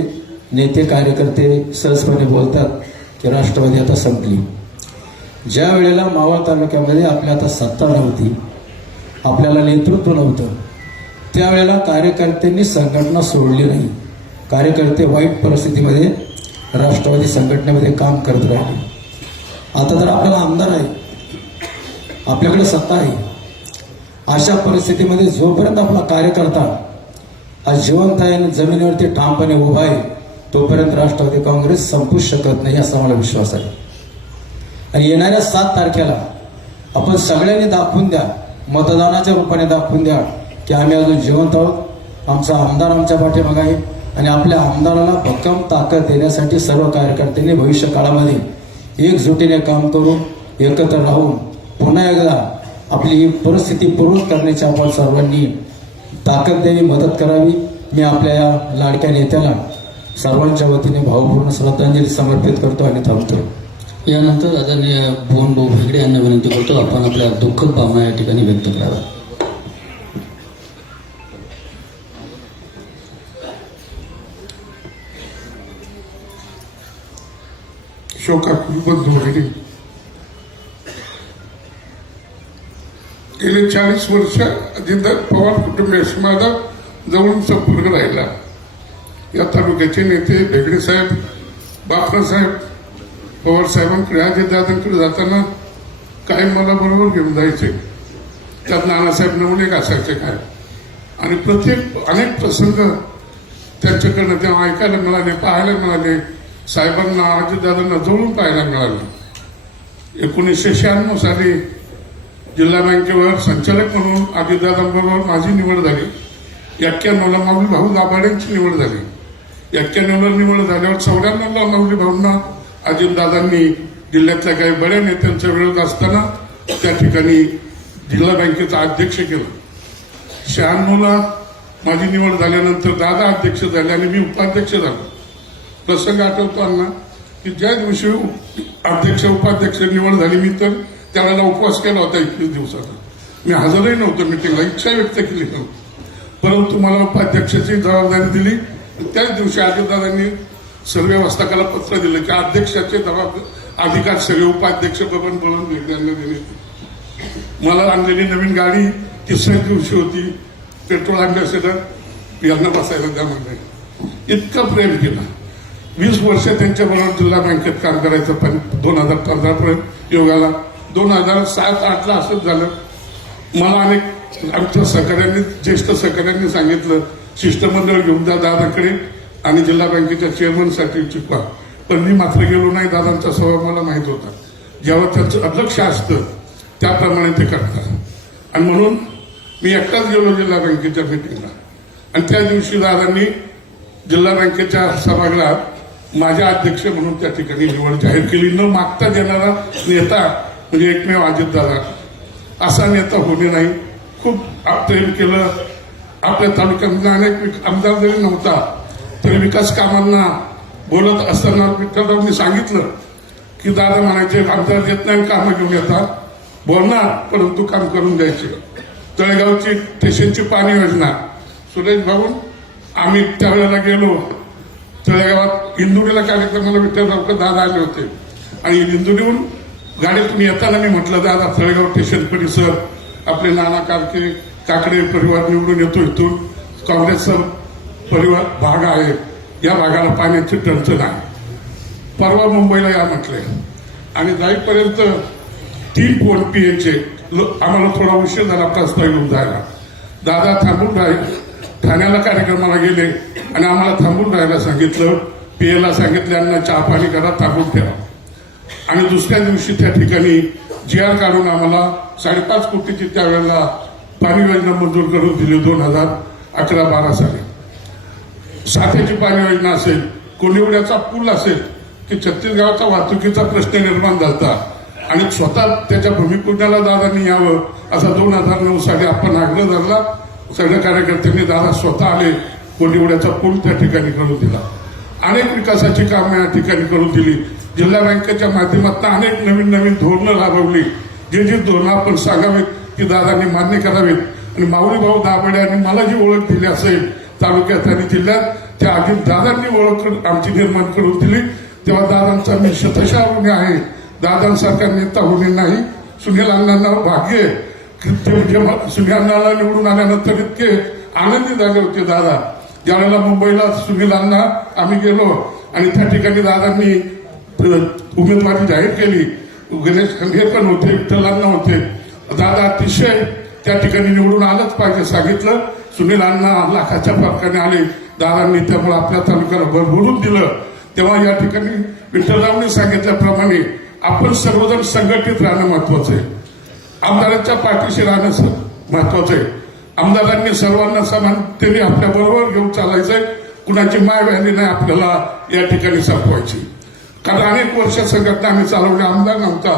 नेते, कार्यकर्ते सहजपणे बोलतात की राष्ट्रवादी आता संपली. ज्या वेळेला मावळ तालुक्यामध्ये आपल्या आता सत्ता नव्हती, आपल्याला नेतृत्व नव्हतं, त्यावेळेला कार्यकर्त्यांनी संघटना सोडली नाही. कार्यकर्ते वाईट परिस्थितीमध्ये राष्ट्रवादी संघटनेमध्ये काम करत राहिले. आता तर आपल्याला आमदार आहे, आपल्याकडे सत्ता आहे. अशा परिस्थितीमध्ये जोपर्यंत आपला कार्यकर्ता आज जिवंत आहे आणि जमिनीवरती ठामपणे उभा आहे, तोपर्यंत राष्ट्रवादी काँग्रेस संपूच शकत नाही असा मला विश्वास आहे. आणि येणाऱ्या 7 तारखेला आपण सगळ्यांनी दाखवून द्या, मतदानाच्या रूपाने दाखवून द्या की आम्ही अजून जिवंत आहोत, आमचा आमदार आमच्या पाठीमागे आहे. आणि आपल्या आमदाराला भक्कम ताकद देण्यासाठी सर्व कार्यकर्त्यांनी भविष्य काळामध्ये एकजुटीने काम करून, एकत्र राहून पुन्हा एकदा आपली ही परिस्थिती पूर्ण करण्याची आपण सर्वांनी ताकद द्यावी, मदत करावी. मी आपल्या या लाडक्या नेत्याला सर्वांच्या वतीने भावपूर्ण श्रद्धांजली समर्पित करतो आणि थांबतो. यानंतर आदरणीय भुवन भाऊ भेगडे यांना विनंती करतो आपण आपल्या दुःखद भावना या ठिकाणी व्यक्त कराव्या. शोकाकुल बंधू भगिनी, गेले 40 वर्ष अजितदादा पवार कुटुंबियाशी माझा जवळून संपर्क राहिला. या तालुक्याचे नेते भेगडे साहेब, बापरासाहेब, पवार साहेबांकडे, अजितदादांकडे जाताना कायम मला बरोबर घेऊन जायचे. त्यात नानासाहेब नवले असायचे काय, आणि अनेक प्रसंग त्यांच्याकडनं तेव्हा ऐकायला मिळाले, पाहायला मिळाले. साहेबांना, अजितदादांना जवळून पाहायला मिळालं. 1996 साली जिल्हा बँकेवर संचालक म्हणून अजितदादांबरोबर माझी निवड झाली. 91ला माऊली भाऊ दाभाडेंची निवड झाली. 91ला निवड झाल्यावर 94ला माऊली भाऊंना अजितदादांनी जिल्ह्यातल्या काही बड्या नेत्यांच्या विरोध असताना त्या ठिकाणी जिल्हा बँकेचा अध्यक्ष केलं. 96ला माझी निवड झाल्यानंतर दादा अध्यक्ष झाले आणि मी उपाध्यक्ष झालो. प्रसंग आठवताना की ज्या दिवशी अध्यक्ष उपाध्यक्ष निवड झाली, मी तर त्यावेळेला उपवास केला होता 21 दिवसाचा. मी हजरही नव्हतो मिटिंगला, इच्छा व्यक्त केली नव्हती. परंतु मला उपाध्यक्षाची जबाबदारी दिली. त्याच दिवशी अजितदादांनी सर्व व्यवस्थाकाला पत्र दिलं की अध्यक्षाचे अधिकार सर्व उपाध्यक्ष बबन बोलून त्यांना दिले. मला आणलेली नवीन गाडी 3ऱ्या दिवशी होती, पेट्रोल अँबॅसेडर, यांना बसायला द्या म्हणजे इतकं प्रेम केलं. 20 वर्ष त्यांच्याबरोबर जिल्हा बँकेत काम करायचं. पण 2015 पर्यंत योगाला 2007-8ला असंच झालं. मला अनेक आमच्या सहकार्यांनी, ज्येष्ठ सहकार्यांनी सांगितलं शिष्टमंडळ घेऊन जा दादाकडे आणि जिल्हा बँकेच्या चेअरमनसाठी चिपा. पण मी मात्र गेलो नाही. दादांचा स्वभाव मला माहित होता. जेव्हा त्यांचं अध्यक्ष असतं त्याप्रमाणे ते करतात. आणि म्हणून मी एकटाच गेलो जिल्हा बँकेच्या मिटिंगला. आणि त्या दिवशी दादांनी जिल्हा बँकेच्या सभागृहात माझ्या अध्यक्ष म्हणून त्या ठिकाणी निवड जाहीर केली. न मागता देणारा नेता म्हणजे एकमेव अजितदादा. असा नेता होणे नाही. खूप प्रेम केलं. आपल्या तालुक्यामध्ये अनेक आमदार जरी नव्हता तरी विकास कामांना बोलत असताना विठ्ठलरावांनी सांगितलं की दादा म्हणायचे आमदार येत नाही, कामं घेऊन येतात, बोलणार परंतु काम करून द्यायचे. तळेगावची स्टेशनची पाणी योजना सुरेश भाऊन आम्ही त्यावेळेला गेलो तळेगावात. इंदुरीला कार्यक्रमाला विठ्ठलराव दादा आले होते आणि इंदुरीहून गाडीतून येताना मी म्हटलं दादा तळेगाव स्टेशन परिसर आपले नाना काकडे परिवार निवडून येतो, इथून काँग्रेसचा परिवार भाग आहे, या भागाला पाण्याची टंचन आहे, परवा मुंबईला या म्हटले. आणि जाईपर्यंत 3 फोन पीएचे आम्हाला थोडा उशीर झाला प्रस्ताव घेऊन जायला. दादा थांबून राहिले. ठाण्याला कार्यक्रमाला गेले आणि आम्हाला थांबून राहायला सांगितलं. पीएला सांगितल्यांना चहा पाणी करा, थांबून ठेवा. आणि दुसऱ्या दिवशी त्या ठिकाणी GR काढून आम्हाला 5.5 कोटीची त्यावेळेला पाणी योजना मंजूर करून दिली. 2011-12 साली साठ्याची पाणी योजना असेल, कोंडिवड्याचा पूल असेल की छत्तीसगावचा वाहतुकीचा प्रश्न निर्माण झाला आणि स्वतः त्याच्या भूमिपूजनाला दादांनी यावं असा 2009 साली आपण आग्रह धरला. सगळ्या कार्यकर्त्यांनी दादा स्वतः आले, कोंडिवड्याचा पूल त्या ठिकाणी करून दिला. अनेक विकासाची कामं या ठिकाणी करून दिली. जिल्हा बँकेच्या माध्यमातून अनेक नवीन धोरणं राबवली. जे धोरणं आपण सांगावीत की दादांनी मान्य करावीत. आणि माऊली भाऊ दाभाडे मला जी ओळख दिली असेल तालुक्यात आणि जिल्ह्यात, त्या आधी दादांनी ओळख आमची निर्माण करून दिली. तेव्हा दादांचा मी शतशः ऋणी आहे. दादांसारखा नेता होणे नाही. सुनील अण्णांना भाग्य सुनील अण्णाला निवडून आल्यानंतर इतके आनंदी झाले होते दादा. ज्यावेळेला मुंबईला सुनील अण्णा आम्ही गेलो आणि त्या ठिकाणी दादांनी उमेदवारी जाहीर केली. गणेश खंडे पण होते, विठ्ठल अण्णा होते. दादा अतिशय त्या ठिकाणी निवडून आलंच पाहिजे सांगितलं. सुनील अण्णा लाखाच्या फरकाने आले. दादांनी त्यामुळे आपल्या तालुक्याला भरभरून दिलं. तेव्हा या ठिकाणी विठ्ठलरावने सांगितल्याप्रमाणे आपण सर्वजण संघटित राहणं महत्वाचं आहे. आमदारांच्या पाठीशी राहणं महत्वाचं आहे. आमदारांनी सर्वांना समानतेने आपल्या बरोबर घेऊन चालायचंय. कुणाची माय व्हॅली नाही आपल्याला या ठिकाणी संपवायची. कारण अनेक वर्ष संघटना आम्ही चालवल्या. आमदार नव्हता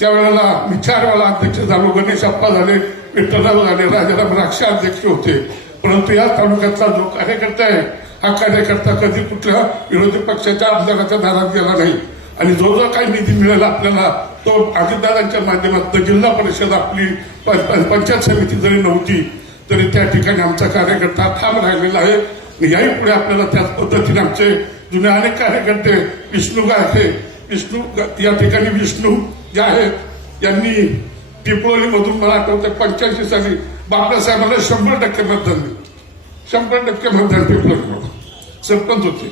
त्यावेळेला मी 4 वेळा अध्यक्ष झालो. गणेश अप्पा झाले, विठ्ठलराव आणि राजाराम राक्षा अध्यक्ष होते. परंतु या तालुक्यातला जो कार्यकर्ता आहे हा कार्यकर्ता कधी कुठल्या विरोधी पक्षाच्या आमदाराच्या दारात गेला नाही. आणि जो जो काही निधी मिळाला आपल्याला तो अजितदादांच्या माध्यमातून जिल्हा परिषद आपली पंचायत समिती जरी नव्हती तरी त्या ठिकाणी आमचा कार्यकर्ता ठाम राहिलेला आहे. याही पुढे आपल्याला त्याच पद्धतीने आमचे जुने अनेक कार्यकर्ते विष्णू गायके या ठिकाणी विष्णू जे आहेत यांनी पिंपळोली मधून मला आठवतं 85 साली बाबासाहेबांना 100% मतदान दिलं. 100% मतदान पिंपळोली सरपंच होते.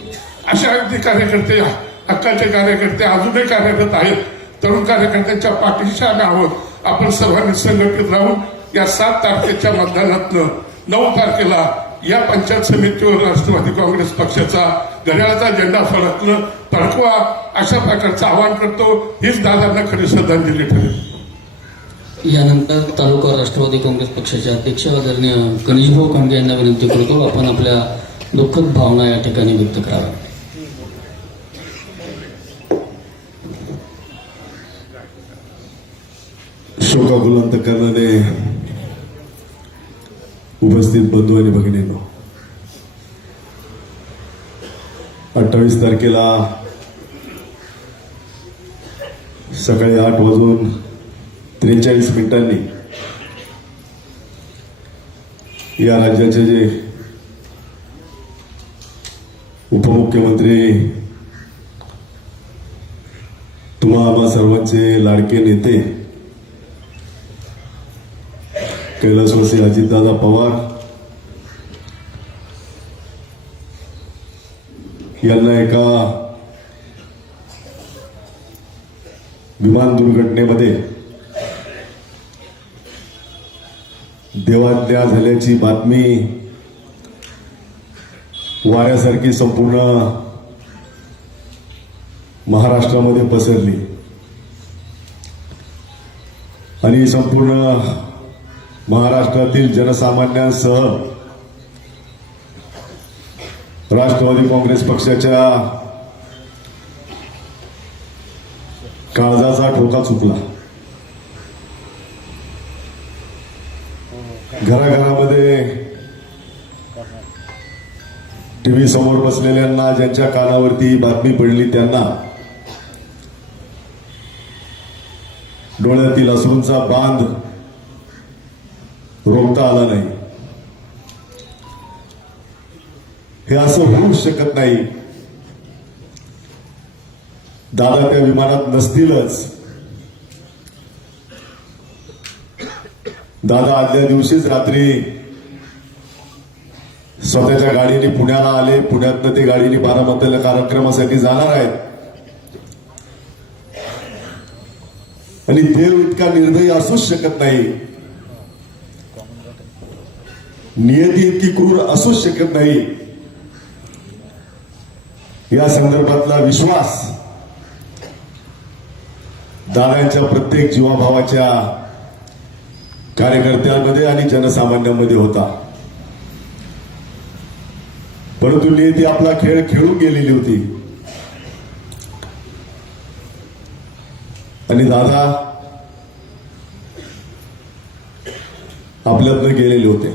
अशा अगदी कार्यकर्ते हक्काचे कार्यकर्ते अजूनही कार्यरत आहेत. तरुण कार्यकर्त्यांच्या पाठीशी आम्ही आहोत. आपण सर्वांनी संघटित राहून या 7 तारखेच्या मतदानातनं 9 तारखेला या पंचायत समितीवर राष्ट्रवादी काँग्रेस पक्षाचा घड्याळाचा झेंडा फडकवा अशा प्रकारचं आवाहन करतो. हीच दादांना खरी श्रद्धांजली ठरेल. यानंतर तालुका राष्ट्रवादी काँग्रेस पक्षाचे अध्यक्ष आदरणीय गणेशभाऊ कांगे यांना विनंती करतो आपण आपल्या दुःखद भावना या ठिकाणी व्यक्त कराव्या. शोकाकुल अंतःकरणाने उपस्थित बंधू आणि भगिनींनो, 28 तारखेला सकाळी 8:43 या राज्याचे जे उपमुख्यमंत्री तुम्हा आम्हा सर्वांचे लाडके नेते कैलासवासी अजितदादा पवार यांना एका विमान दुर्घटनेमध्ये देवाज्ञा झाल्याची बातमी वाऱ्यासारखी संपूर्ण महाराष्ट्रामध्ये पसरली आणि संपूर्ण महाराष्ट्रातील जनसामान्यांसह राष्ट्रवादी काँग्रेस पक्षाच्या काळजाचा ठोका चुकला. घराघरामध्ये टीव्ही समोर बसलेल्यांना ज्यांच्या कानावरती बातमी पडली त्यांना डोळ्यातील अश्रूंचा बांध रोखता आला नाही. हे असं होऊ शकत नाही. दादा त्या विमानात नसतीलच. दादा आदल्या दिवशीच रात्री स्वतःच्या गाडीने पुण्याला आले. पुण्यातनं ते गाडीने बारामतीला कार्यक्रमासाठी जाणार आहेत. आणि देव इतका निर्दयी असूच शकत नाही, नियती इतकी क्रूर असूच शकत नाही. या संदर्भातला विश्वास दादांच्या प्रत्येक जीवाभावाच्या कार्यकर्त्यांमध्ये आणि जनसामान्यांमध्ये होता. परंतु नियती आपला खेळ खेळून गेलेली होती आणि दादा आपल्यातनं गेलेले होते.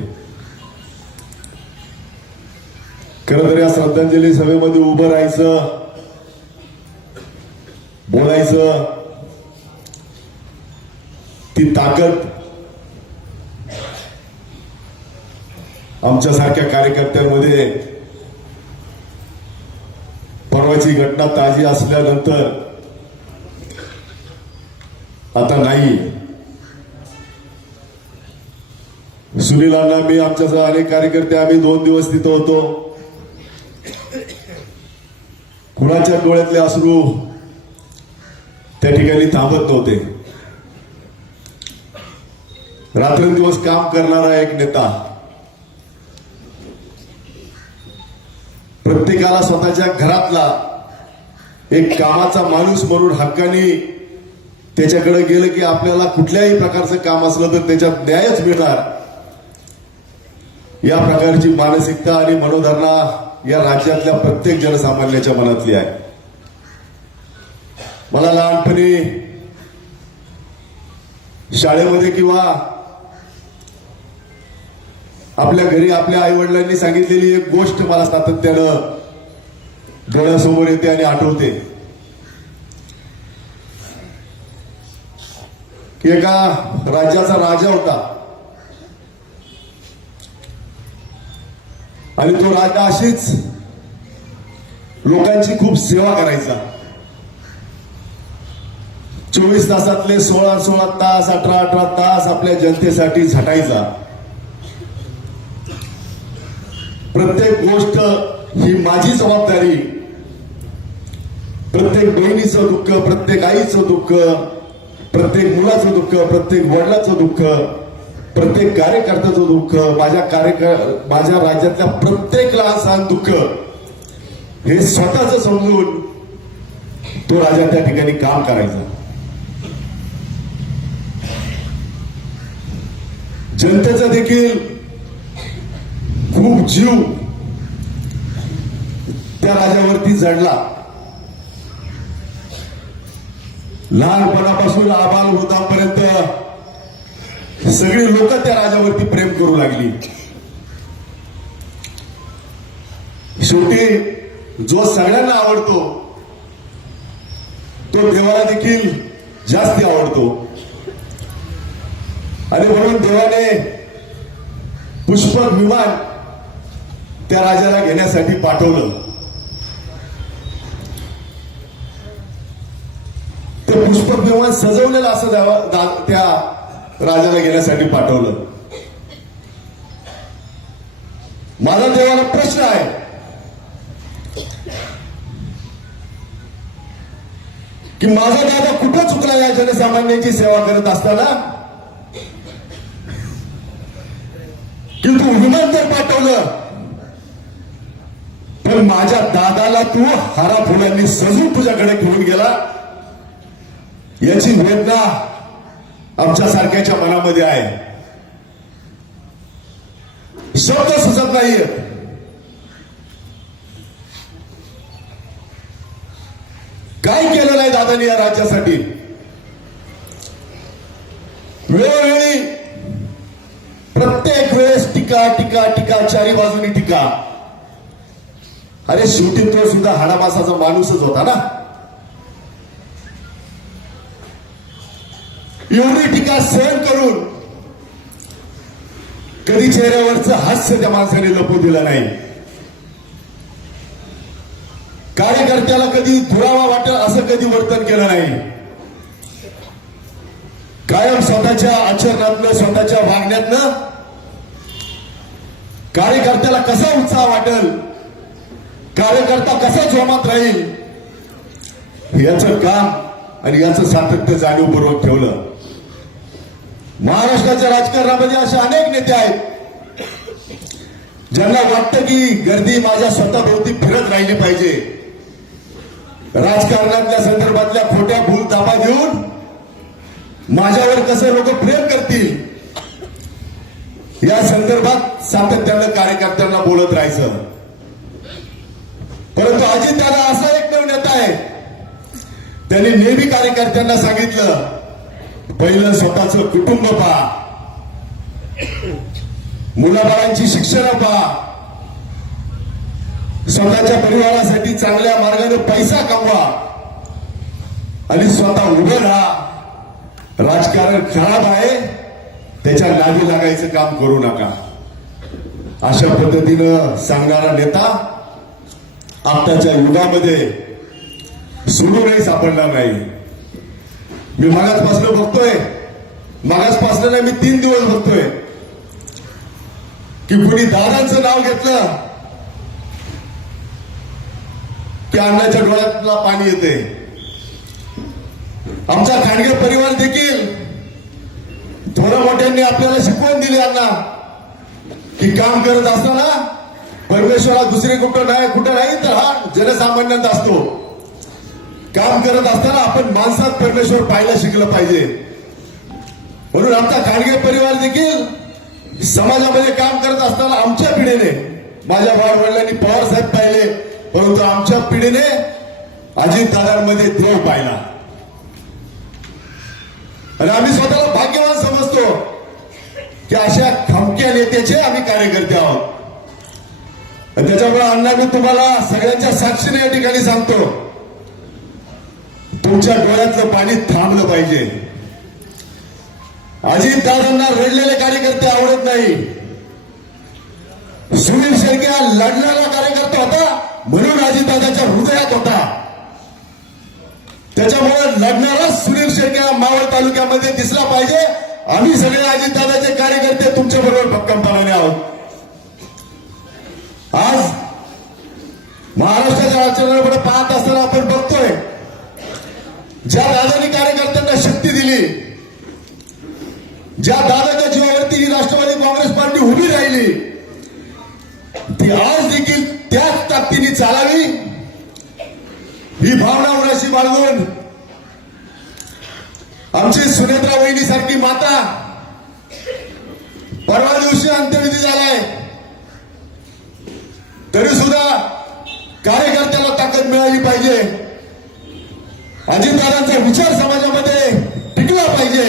खरं तर या श्रद्धांजली सभेमध्ये उभं राहायचं, बोलायचं, ती ताकद आमच्यासारख्या कार्यकर्त्यांमध्ये परवाची घटना ताजी असल्यानंतर आता नाही. सुनीलांना मी आमच्यासह अनेक कार्यकर्ते आम्ही 2 दिवस तिथं होतो. कुणाच्या डोळ्यातले अश्रू त्या ठिकाणी थांबत नव्हते. रात्रंदिवस काम करणारा एक नेता, प्रत्येकाला स्वतःच्या घरातला एक कामाचा माणूस म्हणून हक्काने त्याच्याकडे गेलं की आपल्याला कुठल्याही प्रकारचं काम असलं तर त्याच्यात न्यायच मिळणार, या प्रकारची मानसिकता आणि मनोधारणा या राज्यातल्या प्रत्येक जनसामान्याच्या मनातली आहे. मला लहानपणी शाळेमध्ये किंवा आपल्या घरी आपल्या आई वडिलांनी सांगितलेली एक गोष्ट मला सातत्यानं डोळ्यासमोर येते आणि आठवते की एका राज्याचा राजा होता आणि तो राजा अशीच लोकांची खूप सेवा करायचा. 24 तासातले 16 तास 18 तास आपल्या जनतेसाठी झटायचा. प्रत्येक गोष्ट ही माझी जबाबदारी. प्रत्येक बहिणीचं दुःख, प्रत्येक आईचं दुःख, प्रत्येक मुलाचं दुःख, प्रत्येक वडिलाचं दुःख, प्रत्येक कार्यकर्त्याचं दुःख, माझ्या राज्यातल्या प्रत्येक लहान सहान दुःख हे स्वतःच समजून तो राजा त्या ठिकाणी काम करायचा. जनतेचा देखील खूप जीव त्या राजावरती जडला. लहानपणापासून आबाल वृद्धांपर्यंत सगळी लोक त्या राजावरती प्रेम करू लागली. शेवटी जो सगळ्यांना आवडतो तो देवाला देखील जास्त आवडतो आणि म्हणून देवाने पुष्पक विमान त्या राजाला घेण्यासाठी पाठवलं. ते पुष्पक विमान सजवलेलं असं त्या राजाला घेण्यासाठी पाठवलं. माझा देवाला प्रश्न आहे की माझा दादा कुठं चुकला या जनसामान्यांची सेवा करत असताना की तू विमान तर पाठवलं पण माझ्या दादाला तू हारा फुलांनी सजून तुझ्याकडे घेऊन गेला. याची वेदना आमच्या सारख्याच्या मनामध्ये आहे. शब्द सुचत नाहीये. काय केलेलं आहे दादानी या राज्यासाठी. वेळोवेळी प्रत्येक वेळेस टीका टीका टीका, चारी बाजूनी टीका. अरे शेवटी तो सुद्धा हाडामासाचा माणूसच होता ना. एवढी टीका सहन करून कधी चेहऱ्यावरचं हास्य त्या माणसाने लपू दिलं नाही. कार्यकर्त्याला कधी दुरावा वाटेल असं कधी वर्तन केलं नाही. कायम स्वतःच्या आचरणातनं, स्वतःच्या वागण्यातनं कार्यकर्त्याला कसा उत्साह वाटेल, कार्यकर्ता कसा जोमात राहील याचं काम आणि याचं सातत्य जाणीवपूर्वक ठेवलं. महाराष्ट्राच्या राजकारणामध्ये असे अनेक नेते आहेत ज्यांना वाटतं की गर्दी माझ्या स्वतःभोवती फिरत राहिली पाहिजे. राजकारणातल्या संदर्भातल्या खोट्या भूल ताबा घेऊन माझ्यावर कसं लोक प्रेम करतील या संदर्भात सातत्यानं कार्यकर्त्यांना बोलत राहायचं. परंतु अजितदादा असा एकमेव नेता आहे त्यांनी नेहमी कार्यकर्त्यांना सांगितलं पहिलं स्वतःचं कुटुंब पहा, मुलाबाळांची शिक्षण पहा, स्वतःच्या परिवारासाठी चांगल्या मार्गाने पैसा कमवा आणि स्वतः उभं राहा. राजकारण खराब आहे त्याच्या नादी लागायचं काम करू नका. अशा पद्धतीनं सांगणारा नेता आताच्या युगामध्ये सोडूनही सापडणार नाही. मी मागासपासून बघतोय, मागासपासून नाही मी 3 दिवस बघतोय की कुणी दादांचं नाव घेतलं की अण्णाच्या डोळ्यातला पाणी येते. आमचा खांडगे परिवार देखील थोड्या मोठ्यांनी आपल्याला शिकवण दिली अण्णा की काम करत असताना परमेश्वरा दुसरी कुठं नाही तर हा जनसामान्यात असतो. काम करत असताना आपण माणसात परमेश्वर पाहायला शिकलं पाहिजे. म्हणून आमचा खांडगे परिवार देखील समाजामध्ये काम करत असताना आमच्या पिढीने, माझ्या वाडवडिलांनी पवार साहेब पाहिले, परंतु आमच्या पिढीने अजितदादांमध्ये देव पाहिला. आणि आम्ही स्वतःला भाग्यवान समजतो की की अशा खमक्या नेत्याचे आम्ही कार्यकर्ते आहोत. आणि त्याच्यामुळे अण्णा मी तुम्हाला सगळ्यांच्या साक्षीने या ठिकाणी सांगतो, तुमच्या डोळ्यातलं पाणी थांबलं पाहिजे. अजितदादांना रडलेले कार्यकर्ते आवडत नाही. सुनील शेळके हा लढलेला कार्यकर्ता होता, म्हणून अजितदादाच्या हृदयात होता. त्याच्यामुळे लढणारा सुनील शेळके हा मावळ तालुक्यामध्ये दिसला पाहिजे. आम्ही सगळे अजितदादाचे कार्यकर्ते तुमच्या बरोबर भक्कमपणाने आहोत. आज महाराष्ट्राच्या राजकारणाकडे पाहत असताना आपण बघतोय, ज्या दादांनी कार्यकर्त्यांना शक्ती दिली, ज्या दादाच्या जीवावरती ही राष्ट्रवादी काँग्रेस पार्टी उभी राहिली, ती आज देखील त्याच ताकदीने चालावी ही भावना उराशी बाळगून आमची सुनेत्रा वहिनी सारखी माता, परवा दिवशी अंत्यविधी झालाय, तरी सुद्धा कार्यकर्त्याला ताकद मिळाली पाहिजे. अजितदादांचा विचार समाजामध्ये टिकला पाहिजे.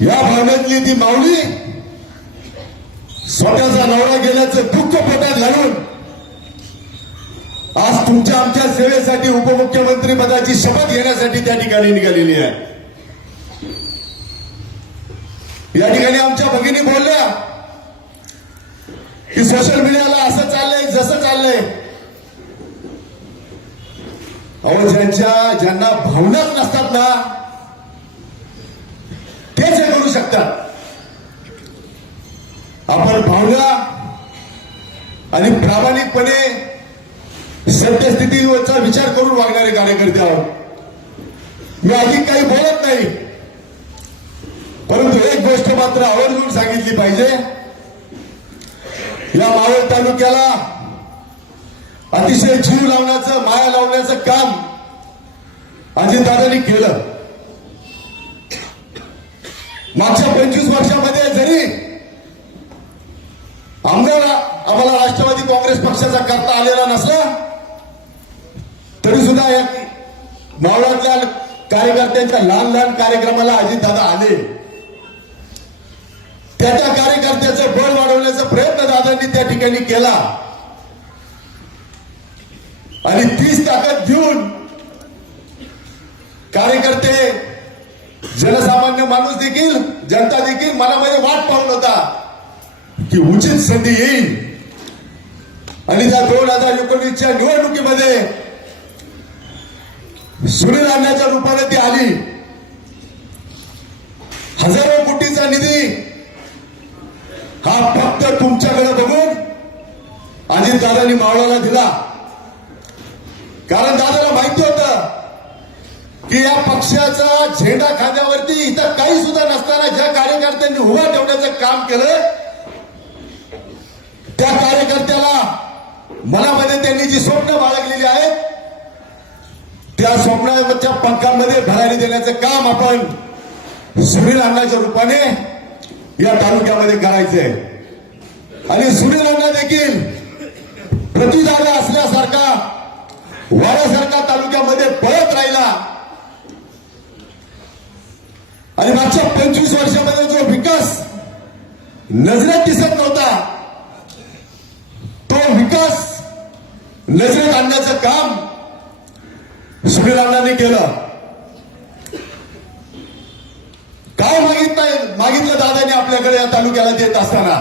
या भावनेतली ती माऊली स्वतःचा नवरा गेल्याचं दुःख पोटात घालून आज तुमच्या आमच्या सेवेसाठी उपमुख्यमंत्री पदाची शपथ घेण्यासाठी त्या ठिकाणी निघालेली आहे. या ठिकाणी आमच्या भगिनी बोलल्या की सोशल मीडियाला असं चाललंय जसं चाललंय. अहो, ज्यांना भावनाच नसतात ना, तेच हे करू शकतात. आपण भावना आणि प्रामाणिकपणे सत्यस्थितीचा विचार करून वागणारे कार्यकर्ते आहोत. मी अधिक काही बोलत नाही, परंतु एक गोष्ट मात्र आवर्जून सांगितली पाहिजे. या मावळ तालुक्याला अतिशय जीव लावण्याचं, माया लावण्याचं काम अजितदादांनी केलं. मागच्या 25 वर्षामध्ये जरी आम्हाला राष्ट्रवादी काँग्रेस पक्षाचा करता आलेला नसला, तरी सुद्धा या मावळातल्या कार्यकर्त्यांच्या लहान लहान कार्यक्रमाला अजितदादा आले. त्या कार्यकर्त्याचं बळ वाढवण्याचा प्रयत्न दादांनी त्या ठिकाणी केला आणि तीच ताकद घेऊन कार्यकर्ते, जनसामान्य माणूस देखील, जनता देखील मनामध्ये वाट पाहून होता की उचित संधी येईल आणि त्या 2019च्या निवडणुकीमध्ये सुनील अण्णाच्या रूपाने ती आली. हजारो कोटीचा निधी हा फक्त तुमच्याकडे बघून अजितदादांनी मावळाला दिला. कारण दादाला माहिती होतं की या पक्षाचा झेंडा खांद्यावरती इथं काही सुद्धा नसताना ज्या कार्यकर्त्यांनी उभा ठेवण्याचं काम केलं, त्या कार्यकर्त्याला मनामध्ये त्यांनी जी स्वप्न बाळगलेली आहेत, त्या स्वप्नाच्या पंखांमध्ये भरारी देण्याचं काम आपण सुनील अण्णाच्या रूपाने या तालुक्यामध्ये करायचंय. आणि सुनील अण्णा देखील प्रतिजागा असल्यासारखा, वाड्यासारखा तालुक्यामध्ये पळत राहिला आणि मागच्या 25 वर्षामध्ये जो विकास नजरेत दिसत नव्हता, तो विकास नजरेत आणण्याचं काम सुनील अण्णांनी केलं. काय मागितलं दादांनी आपल्याकडे या तालुक्याला देत असताना?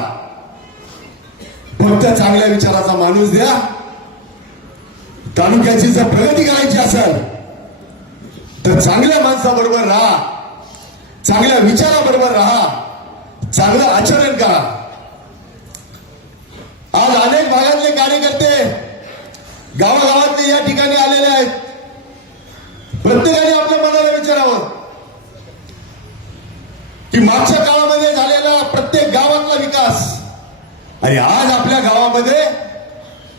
फक्त चांगल्या विचाराचा माणूस द्या. तालुक्याची जर प्रगती करायची असेल तर चांगल्या माणसाबरोबर राहा, चांगल्या विचाराबरोबर राहा, चांगलं आचरण करा. आज अनेक भागातले कार्यकर्ते गावागावातले या ठिकाणी आलेले आहेत. प्रत्येकाने आपल्या मनाला विचारावं की मागच्या काळामध्ये झालेला प्रत्येक गावातला विकास आणि आज आपल्या गावामध्ये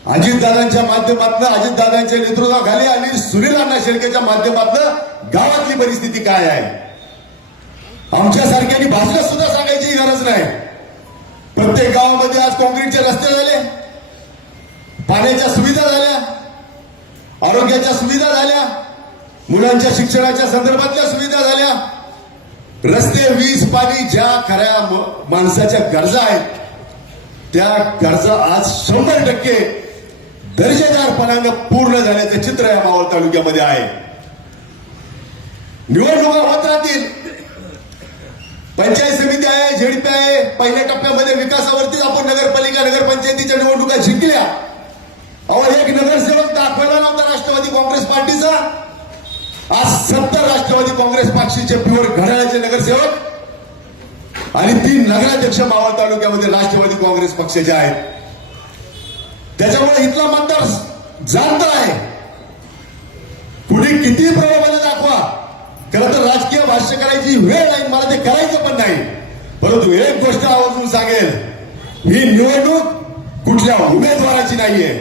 अजितदादांच्या माध्यमातून, अजितदादांच्या नेतृत्वाखाली आणि सुनील अण्णा शेळकेच्या माध्यमातून गावातली परिस्थिती काय आहे. आमच्यासारख्यांनी भाषणात सुद्धा सांगायची गरज नाही. प्रत्येक गावामध्ये आज काँक्रीटचे रस्ते झाले, पाण्याच्या सुविधा झाल्या, आरोग्याच्या सुविधा झाल्या, मुलांच्या शिक्षणाच्या संदर्भातल्या सुविधा झाल्या. रस्ते, वीज, पाणी ज्या खऱ्या माणसाच्या गरजा आहेत त्या गरजा आज 100% दर्जेदारपणानं पूर्ण झाल्याचं चित्र या मावळ तालुक्यामध्ये आहे. निवडणुका होत राहतील, पंचायत समिती आहे, झेडपी आहे. पहिल्या टप्प्यामध्ये विकासावरतीच आपण नगरपालिका, नगरपंचायतीच्या निवडणुका जिंकल्या. अहो, एक नगरसेवक दाखवला नव्हता राष्ट्रवादी काँग्रेस पार्टीचा. आज 70 राष्ट्रवादी काँग्रेस पक्षाचे प्युअर घड्याळाचे नगरसेवक आणि 3 नगराध्यक्ष मावळ तालुक्यामध्ये राष्ट्रवादी काँग्रेस पक्षाचे आहेत. त्याच्यामुळे इथला मतदार जाणता आहे. कुणी किती प्रभावाने दाखवा, खरं तर राजकीय भाष्य करायची वेळ नाही, मला ते करायचं पण नाही. परंतु एक गोष्ट आवर्जून सांगेल, ही निवडणूक कुठल्या उमेदवाराची नाहीये.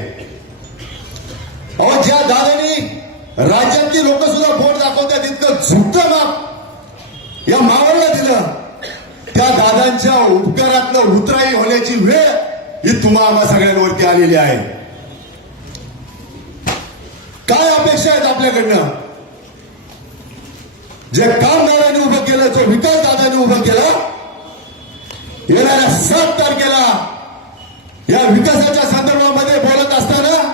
अहो, ज्या दादांनी राज्यातली लोक सुद्धा बोट दाखवतात इतकं झुकतं माप या मावळला दिलं, त्या दादांच्या उपकारातनं उतराई होण्याची वेळ ही तुम्हा आम्हा सगळ्यांवरती आलेली आहे. काय अपेक्षा आहेत आपल्याकडनं? जे काम दादांनी उभं केलं, जो विकास दादांनी उभं केला, येणाऱ्या 7 तारखेला या विकासाच्या संदर्भामध्ये बोलत असताना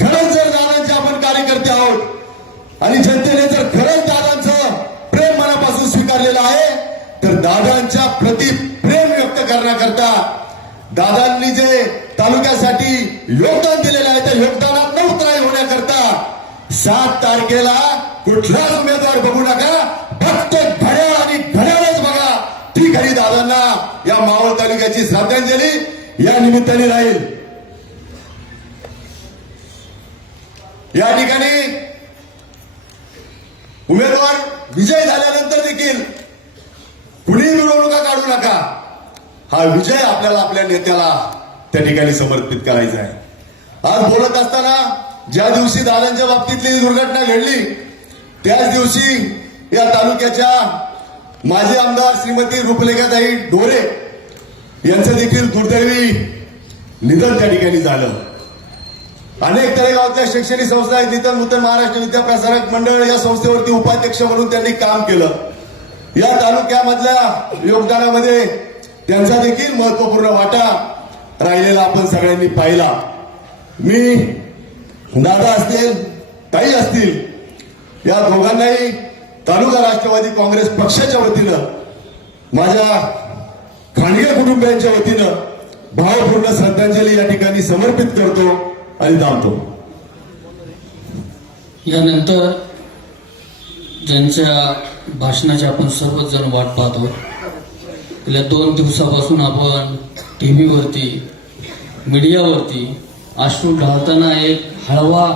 खरंच जर दादांचे आपण कार्यकर्ते आहोत आणि जनतेने जर खरंच दादांचं प्रेम मनापासून स्वीकारलेलं आहे, तर दादांच्या प्रति प्रेम व्यक्त करण्याकरता, दादांनी जे तालुक्यासाठी योगदान दिलेलं आहे त्या योगदानात न उतराई होण्याकरता 7 तारखेला कुठलाच उमेदवार बघू नका, फक्त घड्याळ आणि घड्याळच बघा. ती खरी दादांना या मावळ तालुक्याची श्रद्धांजली या निमित्ताने राहील. या ठिकाणी उमेदवार विजय झाल्यानंतर देखील कुणी मिरवणुका काढू नका. हा विजय आपल्याला आपल्या नेत्याला त्या ठिकाणी समर्पित करायचा आहे. आज बोलत असताना ज्या दिवशी दादांच्या बाबतीतली दुर्घटना घडली त्याच दिवशी या तालुक्याच्या माजी आमदार श्रीमती रूपलेखाताई ढोरे यांचं देखील दुर्दैवी निधन त्या ठिकाणी झालं. अनेक तळेगावातल्या शैक्षणिक संस्था आहेत, तिथं नूतन महाराष्ट्र विद्याप्रसारक मंडळ या संस्थेवरती उपाध्यक्ष म्हणून त्यांनी काम केलं. या तालुक्यामधल्या योगदानामध्ये त्यांचा देखील महत्वपूर्ण वाटा राहिलेला आपण सगळ्यांनी पाहिला. मी दादा असतील, ताई असतील, या दोघांनाही तालुका राष्ट्रवादी काँग्रेस पक्षाच्या वतीनं, माझ्या खांडगे कुटुंबियांच्या वतीनं भावपूर्ण श्रद्धांजली या ठिकाणी समर्पित करतो आणि थांबतो. यानंतर ज्यांच्या भाषणाची आपण सर्वच जण वाट पाहतो, गेल्या 2 दिवसापासून आपण टीव्हीवरती, मीडियावरती अश्रू ढाळताना एक हळवा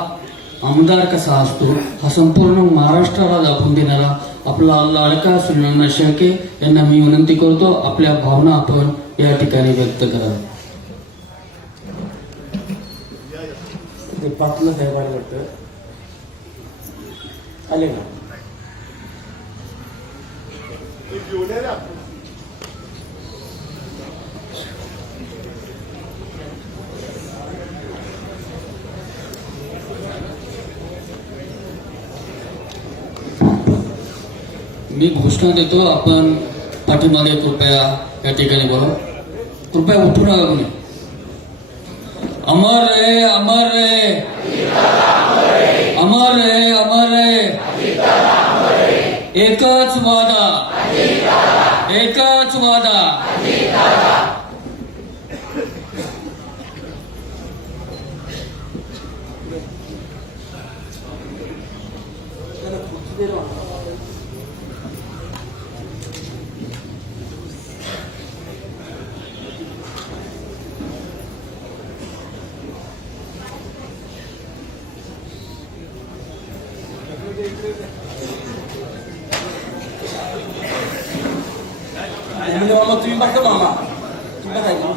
आमदार कसा असतो हा संपूर्ण महाराष्ट्राला दाखवून देणारा आपला लाडका श्रीनाना शेळके यांना मी विनंती करतो, आपल्या भावना आपण या ठिकाणी व्यक्त कराव्या. पाटलं साहेबांना वाटतं आले ना. मी घोषणा देतो, आपण पाठीमागे कृपया या ठिकाणी बघा, कृपया उठू नका कोणी. अमर रे अमर रे अमर रे अमर रे, एकच वादा एकच वादा. मामा तुम्ही बघा, मामा तुम्ही बघा.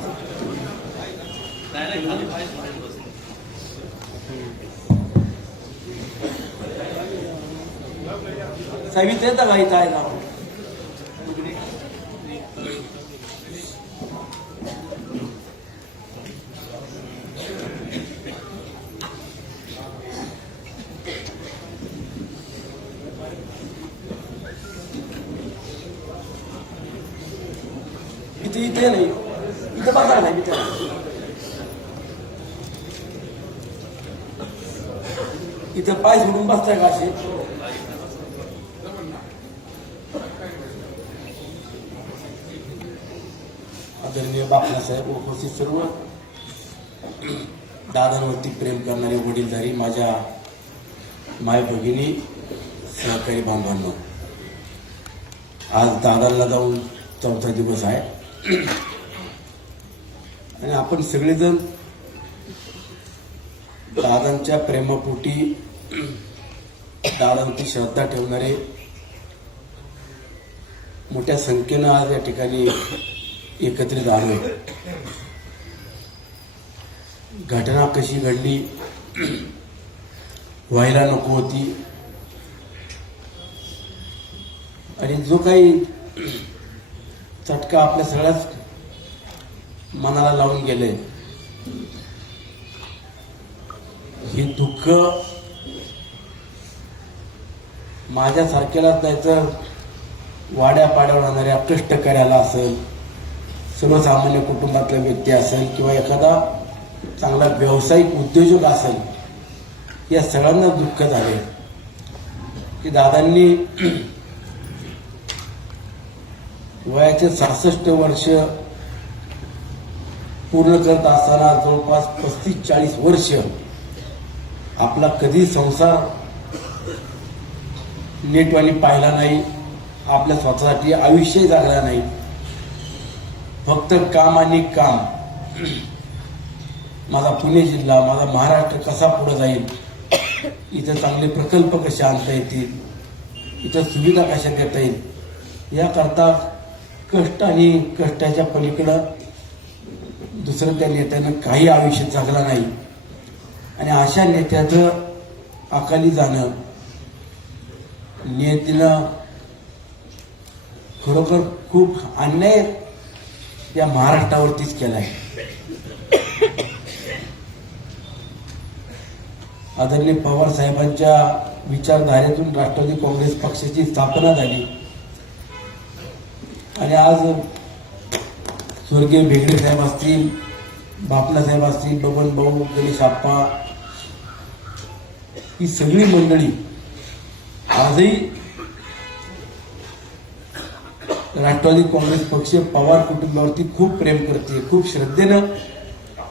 साहेब इथे येतं का इथं आहे ना. खुर्ची इथे नाही, इथं बसा नाही, इथं पाय सोडून बसताय का असे? आदरणीय बापनासाहेब, उपस्थित सर्व दादांवरती प्रेम करणारे वडीलधारी माझ्या माय भगिनी, सहकारी बांधवांनो, आज दादांना जाऊन 4था दिवस आहे आणि आपण सगळेजण दादांच्या प्रेमापोटी दादांची श्रद्धा ठेवणारे मोठ्या संख्येनं आज या ठिकाणी एकत्रित आलोय. घटना कशी घडली, व्हायला नको होती, आणि जो काही चटका आपल्या सगळ्याच मनाला लावून गेले, हे दुःख माझ्यासारख्यालाच नाही तर वाड्या पाड्यावर राहणाऱ्या कष्टकऱ्याला असेल, सर्वसामान्य कुटुंबातला व्यक्ती असेल किंवा एखादा चांगला व्यावसायिक उद्योजक असेल, या सगळ्यांना दुःख झाले की दादांनी वयाचे 66 वर्ष पूर्ण करत असताना जवळपास 35-40 वर्ष आपला कधी संसार नीटवाणी पाहिला नाही, आपल्या स्वतःसाठी आयुष्य जगला नाही, फक्त काम आणि काम. माझा पुणे जिल्हा, माझा महाराष्ट्र कसा पुढे जाईल, इथं चांगले प्रकल्प कसे आणता येतील, इथं सुविधा कशा देता येईल, याकरता कष्ट आणि कष्टाच्या पलीकडं दुसरं त्या नेत्यानं काही आयुष्य जगला नाही. आणि अशा नेत्याचं अकाली जाणं नियतीनं खरोखर खूप अन्याय या महाराष्ट्रावरतीच केलाय. आदरणीय पवार साहेबांच्या विचारधारेतून राष्ट्रवादी काँग्रेस पक्षाची स्थापना झाली आणि आज स्वर्गीय भेगडे साहेब असतील, बापना साहेब असतील, बबन भाऊ, गणेश आप्पा, ही सगळी मंडळी आजही राष्ट्रवादी काँग्रेस पक्ष पवार कुटुंबावरती खूप प्रेम करते, खूप श्रद्धेनं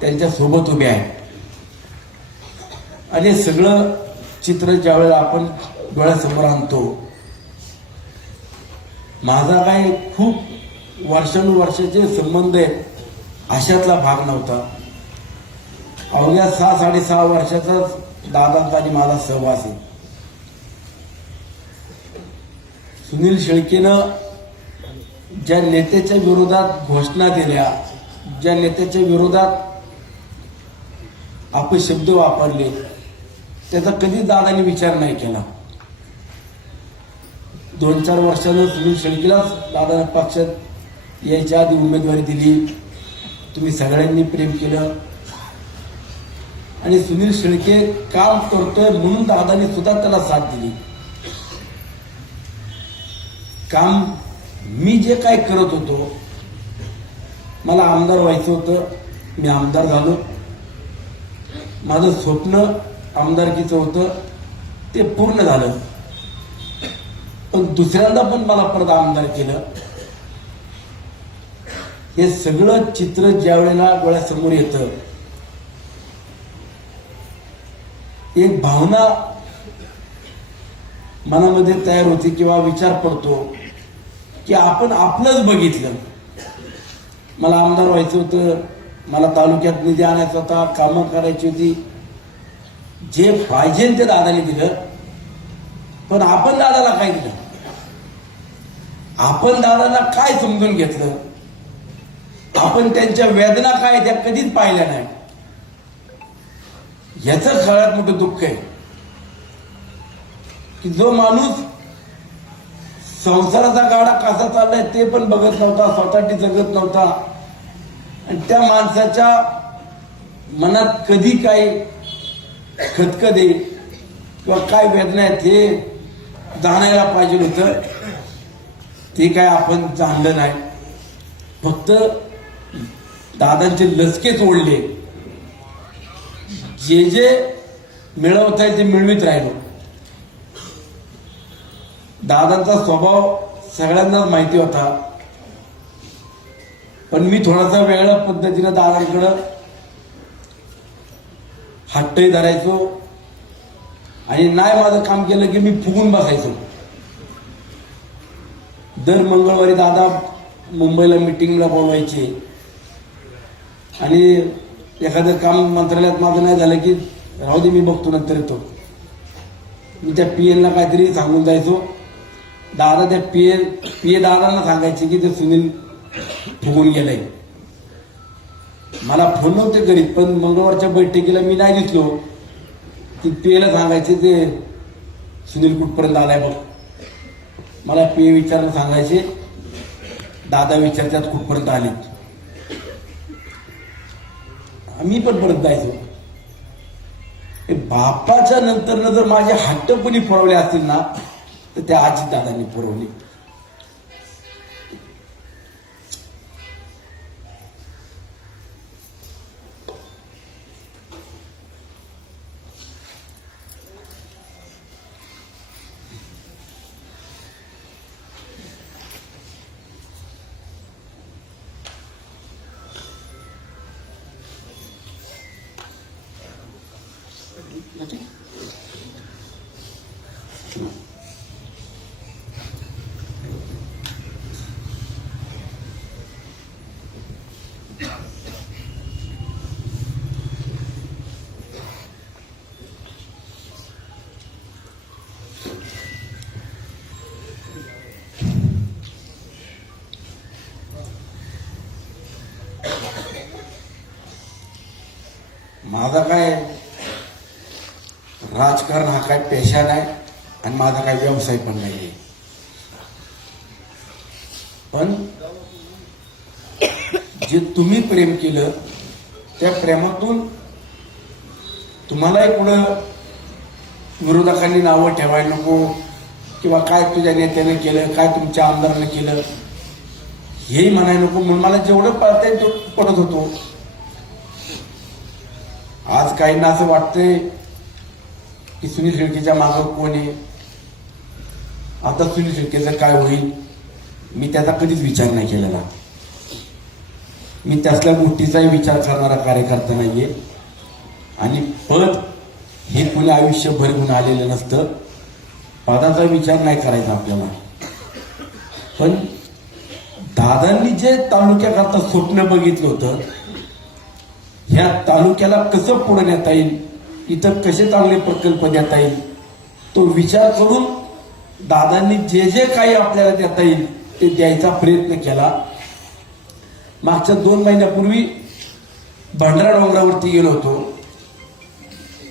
त्यांच्या सोबत उभे आहे. आणि सगळं चित्र ज्यावेळेला आपण डोळ्यासमोर आणतो, माझा काय खूप वर्षानुवर्षाचे संबंध आहेत अशातला भाग नव्हता. अवघ्या 6-6.5 वर्षाचाच दादांचा आणि माझा सहवास आहे. सुनील शेळकेनं ज्या नेत्याच्या विरोधात घोषणा दिल्या, ज्या नेत्याच्या विरोधात अपशब्द वापरले, त्याचा कधीच दादांनी विचार नाही केला. 2-4 वर्षानं सुनील शेळकेलाच दादाने पक्षात यायच्या आधी उमेदवारी दिली. तुम्ही सगळ्यांनी प्रेम केलं आणि सुनील शेळके काम करतोय म्हणून दादांनी सुद्धा त्याला साथ दिली. काम मी जे काय करत होतो, मला आमदार व्हायचं होतं, मी आमदार झालो. माझं स्वप्न आमदारकीचं होतं, ते पूर्ण झालं. पण दुसऱ्यांदा पण मला परत आमदार केलं. हे सगळं चित्र ज्या वेळेला डोळ्यासमोर येतं, एक भावना मनामध्ये तयार होती किंवा विचार पडतो की आपण आपलंच बघितलं. मला आमदार व्हायचं होतं, मला तालुक्यात निधी आणायचा होता, कामं करायची होती, जे पाहिजे ते दादाने दिलं. पण आपण दादाला काय दिलं, आपण दादाला काय समजून घेतलं, आपण त्यांच्या वेदना काय त्या कधीच पाहिल्या नाही. याचं सगळ्यात मोठं दुःख आहे की जो माणूस संसाराचा गाडा कसा चाललाय ते पण बघत नव्हता, स्वतःसाठी जगत नव्हता, आणि त्या माणसाच्या मनात कधी काय खदखद आहे किंवा काय वेदना आहेत हे जाणायला पाहिजे होतं. ते काय आपण जाणलं नाही. फक्त दादांचे लचकेच ओढले, जे जे मिळवता येईल ते मिळवीत राहिलो. दादांचा स्वभाव सगळ्यांनाच माहिती होता, पण मी थोडासा वेगळ्या पद्धतीनं दादांकडं हट्टही धरायचो आणि नाही माझं काम केलं की मी फुगून बसायचो. दर मंगळवारी दादा मुंबईला मिटिंगला बोलवायचे आणि एखादं काम मंत्रालयात माझं नाही झालं की राहू दे मी बघतो नंतर येतो. मी त्या पीएनला काहीतरी सांगून जायचो. दादा त्या पीए दादांना सांगायचे की ते सुनील फुगून गेलाय. मला फोन नव्हते करीत, पण मंगळवारच्या बैठकीला मी नाही दिसलो की पीएला सांगायचे ते सुनील कुठपर्यंत आलाय बघ. मला पीए विचारणं सांगायचे, दादा विचारतात कुठपर्यंत आले. मी पण परत जायचो. बापाच्या नंतर जर माझे हट्ट कोणी पुरवले असतील ना तर त्या आजी दादांनी पुरवले. माझा काय राजकारण हा काय पेशा नाही आणि माझा काय व्यवसाय पण नाहीये. पण जे तुम्ही प्रेम केलं त्या प्रेमातून तुम्हालाही पुढं विरोधकांनी नावं ठेवायला नको किंवा काय तुझ्या नेत्याने केलं, काय तुमच्या आमदारानं केलं हेही म्हणायला नको. म्हणून मला जेवढं पडता येईल तेवढं पडत होतो. आज काहींना असं वाटतंय की सुनील शेळकेच्या मागं कोण आहे. आता सुनील शेळकेचं काय होईल मी त्याचा कधीच विचार नाही केलेला. मी त्यातल्या गोष्टीचाही विचार करणारा कार्यकर्ता नाहीये आणि पद हे कोणी आयुष्यभर घेऊन आलेलं नसतं. पदाचा विचार नाही करायचा आपल्याला. पण दादांनी जे तालुक्याकरता स्वप्न बघितलं होतं, ह्या तालुक्याला कसं पुढे नेता येईल, इथं कसे चांगले प्रकल्प देता येईल, तो विचार करून दादांनी जे जे काही आपल्याला देता येईल ते द्यायचा प्रयत्न केला. मागच्या 2 महिन्यापूर्वी भंडारा डोंगरावरती गेलो होतो.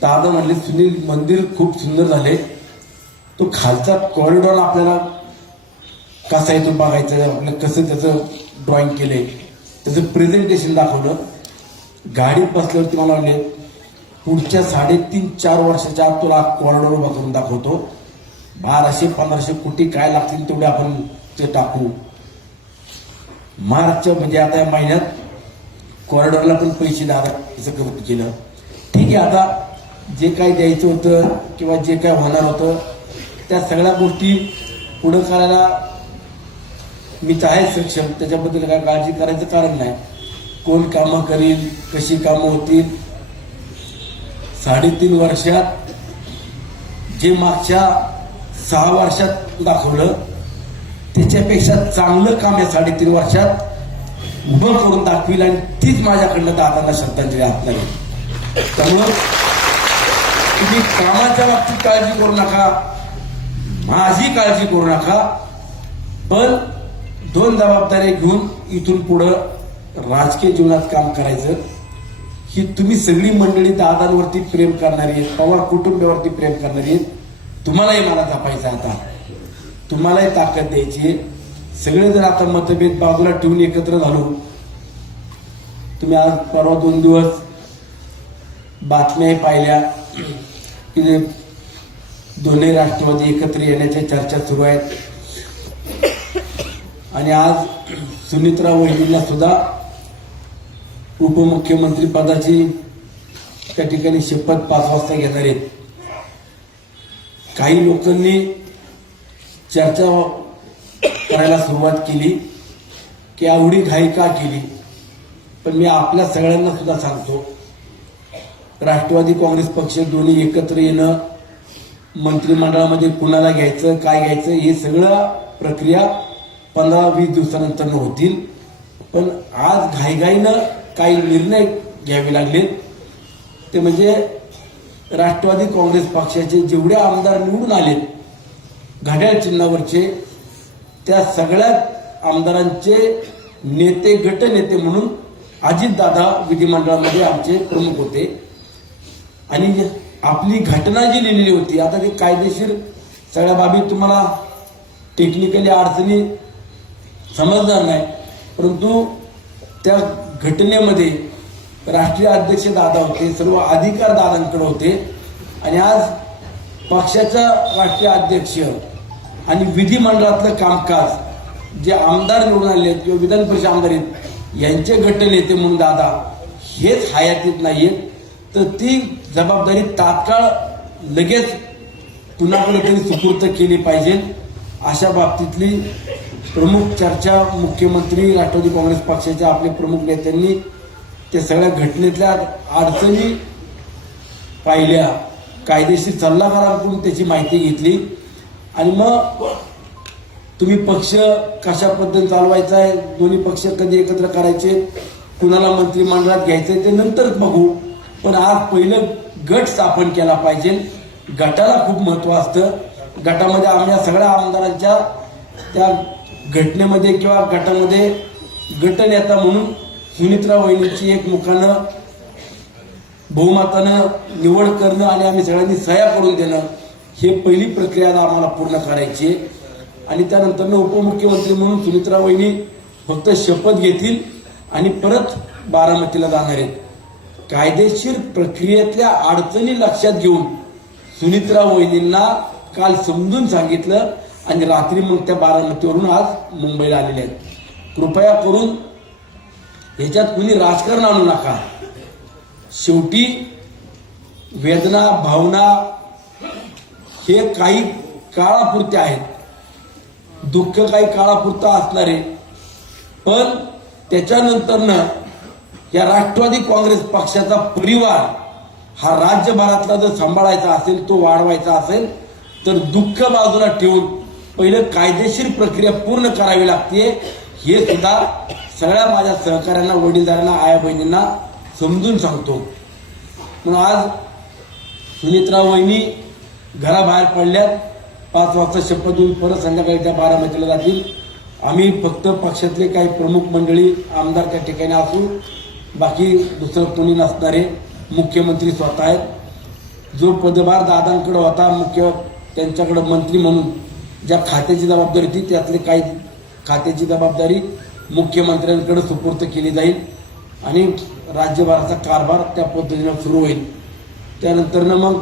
दादा म्हणले सुनील मंदिर खूप सुंदर झाले, तो खालचा कॉरिडॉर आपल्याला कसा आहे तो बघायचा, आपल्याला कसं त्याचं ड्रॉइंग केलंय त्याचं प्रेझेंटेशन दाखवलं. गाडीत बसल्यावरती मला म्हणले पुढच्या 3.5-4 वर्षाच्या आत तुला कॉरिडॉर उभा करून दाखवतो. 1200-1500 कोटी काय लागतील तेवढे आपण ते टाकू. मार्चच्या म्हणजे आता या महिन्यात कॉरिडॉरला पण पैसे द्यायचं कबूल केलं. ठीक आहे, आता जे काय द्यायचं होतं किंवा जे काय होणार होतं त्या सगळ्या गोष्टी पुढं करायला मी तर आहे सक्षम, त्याच्याबद्दल काय काळजी करायचं कारण नाही. कोण कामं करील, कशी कामं होतील. 3.5 वर्षात जे मागच्या 6 वर्षात दाखवलं त्याच्यापेक्षा चांगलं काम या 3.5 वर्षात उभं करून दाखविल आणि तीच माझ्याकडनं दादांना श्रद्धांजली असणार आहे. त्यामुळं तुम्ही कामाच्या बाबतीत काळजी करू नका, माझी काळजी करू नका. पण 2 जबाबदारी घेऊन इथून पुढं राजकीय जीवनात काम करायचं. ही तुम्ही सगळी मंडळी दादांवरती प्रेम करणारी आहेत, पवार कुटुंबावरती प्रेम करणारी आहेत. तुम्हालाही मला जपायचं, आता तुम्हालाही ताकद द्यायची. सगळे जर आता मतभेद बाजूला ठेवून एकत्र झालो. तुम्ही आज परवा 2 दिवस बातम्याही पाहिल्या की दोन्ही राष्ट्रवादी एकत्र येण्याच्या चर्चा सुरू आहेत. आणि आज सुनित्रा वहिनींना सुद्धा उपमुख्यमंत्री पदाची त्या ठिकाणी शपथ 5 वाजता घेणार आहेत. काही लोकांनी चर्चा करायला सुरुवात केली की एवढी घाई का केली. पण मी आपल्या सगळ्यांना सुद्धा सांगतो, राष्ट्रवादी काँग्रेस पक्ष दोन्ही एकत्र येणं, मंत्रिमंडळामध्ये कुणाला घ्यायचं काय घ्यायचं हे सगळं प्रक्रिया 15-20 दिवसानंतर होतील. पण आज घाईघाईनं काही निर्णय घ्यावे लागलेत. ते म्हणजे राष्ट्रवादी काँग्रेस पक्षाचे जेवढे आमदार निवडून आलेत घड्याळ चिन्हावरचे, त्या सगळ्या आमदारांचे नेते गटनेते म्हणून अजितदादा विधिमंडळामध्ये आमचे प्रमुख होते. आणि आपली घटना जी लिहिलेली होती, आता ती कायदेशीर सगळ्या बाबी तुम्हाला टेक्निकली अडचणी समजणार नाही, परंतु त्या घटनेमध्ये राष्ट्रीय अध्यक्ष दादा होते, सर्व अधिकार दादांकडे होते. आणि आज पक्षाचा राष्ट्रीय अध्यक्ष आणि विधिमंडळातलं कामकाज जे आमदार निवडून आले किंवा विधान परिषद आमदार आहेत यांचे गटनेते म्हणून दादा हेच हयातीत नाहीयेत, तर ती जबाबदारी तात्काळ लगेच कुणाकडे तरी सुपूर्त केली पाहिजे. अशा बाबतीतली प्रमुख चर्चा मुख्यमंत्री राष्ट्रवादी काँग्रेस पक्षाच्या आपले प्रमुख नेत्यांनी त्या सगळ्या घटनेतल्या अडचणी पाहिल्या, कायदेशीर सल्लागारांकडून त्याची माहिती घेतली. आणि मग तुम्ही पक्ष कशा पद्धतीने चालवायचा आहे, दोन्ही पक्ष कधी एकत्र करायचे, कुणाला मंत्रिमंडळात घ्यायचंय ते नंतर बघू. पण आज पहिलं गट स्थापन केला पाहिजे. गटाला खूप महत्व असतं. गटामध्ये आमच्या सगळ्या आमदारांच्या त्या घटनेमध्ये किंवा गटामध्ये गटनेता म्हणून सुनित्रा वहिनीची एकमुखानं बहुमतानं निवड करणं आणि आम्ही सगळ्यांनी सह्या करून देणं हे पहिली प्रक्रिया आम्हाला पूर्ण करायची आहे. आणि त्यानंतर उपमुख्यमंत्री म्हणून सुनित्रा वहिनी फक्त शपथ घेतील आणि परत बारामतीला जाणार आहेत. कायदेशीर प्रक्रियेतल्या अडचणी लक्षात घेऊन सुनित्रा वहिनींना काल समजून सांगितलं आणि रात्री मग त्या बारामतीवरून आज मुंबईला आलेल्या आहेत. कृपया करून ह्याच्यात कुणी राजकारण आणू नका. शेवटी वेदना भावना हे काही काळापुरते आहेत, दुःख काही काळापुरतं असणार आहे. पण त्याच्यानंतरनं या राष्ट्रवादी काँग्रेस पक्षाचा परिवार हा राज्यभरातला जर सांभाळायचा असेल, तो वाढवायचा असेल, तर दुःख बाजूला ठेवून पहिलं कायदेशीर प्रक्रिया पूर्ण करावी लागते. हे सुद्धा सगळ्या माझ्या सहकाऱ्यांना, वडीलधाऱ्यांना, आया बहिणींना समजून सांगतो. म्हणून आज सुनित्रा वहिनी घराबाहेर पडल्यात. 5 वाजता शपथ देऊन परत संध्याकाळी त्या बारामतीला जातील. आम्ही फक्त पक्षातले काही प्रमुख मंडळी आमदार त्या ठिकाणी असू, बाकी दुसरं कोणी नसणारे. मुख्यमंत्री स्वतः आहेत. जो पदभार दादांकडे होता मुख्य, त्यांच्याकडे मंत्री म्हणून ज्या खात्याची जबाबदारी होती त्यातले काही खात्याची जबाबदारी मुख्यमंत्र्यांकडे सुपूर्त केली जाईल आणि राज्यभराचा कारभार त्या पद्धतीनं सुरू होईल. त्यानंतरनं मग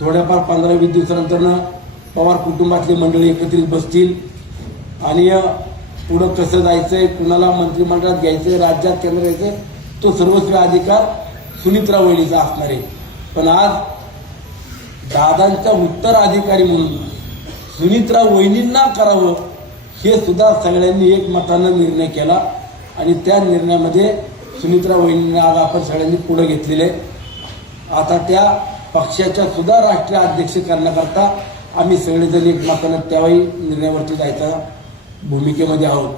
थोड्याफार 15-20 दिवसानंतरनं पवार कुटुंबातली मंडळी एकत्रित बसतील आणि पुढं कसं जायचंय, कुणाला मंत्रिमंडळात घ्यायचंय, राज्यात केंद्र घ्यायचंय, तो सर्वस्वी अधिकार सुनित्रा वहिनीचा असणार आहे. पण आज दादांच्या उत्तराधिकारी म्हणून सुनित्रा वहिनींना करावं हे सुद्धा सगळ्यांनी एकमतानं निर्णय केला आणि त्या निर्णयामध्ये सुनित्रा वहिनींना आज आपण सगळ्यांनी पुढे घेतलेले. आता त्या पक्षाच्या सुद्धा राष्ट्रीय अध्यक्ष करण्याकरता आम्ही सगळेजण एकमतानं त्यावेळी निर्णयावरती जायच्या भूमिकेमध्ये आहोत.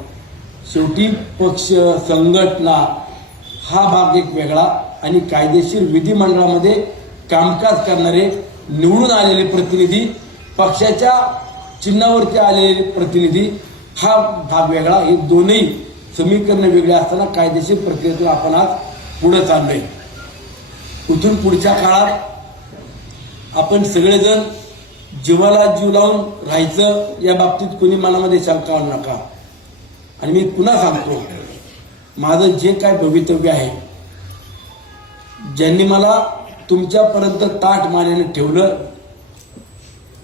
शेवटी पक्ष संघटना हा भाग एक वेगळा आणि कायदेशीर विधिमंडळामध्ये कामकाज करणारे निवडून आलेले प्रतिनिधी, पक्षाच्या चिन्हावरती आलेले प्रतिनिधी हा भाग वेगळा. हे दोन्ही समीकरण वेगळे असताना कायदेशीर प्रक्रियेतून आपण आज पुढे चाललोय. इथून पुढच्या काळात आपण सगळेजण जीवाला जीव लावून राहायचं या बाबतीत कोणी मनामध्ये शंका आणू नका. आणि मी पुन्हा सांगतो, माझं जे काय भवितव्य आहे, ज्यांनी मला तुमच्यापर्यंत ताठ मानेने ठेवलं,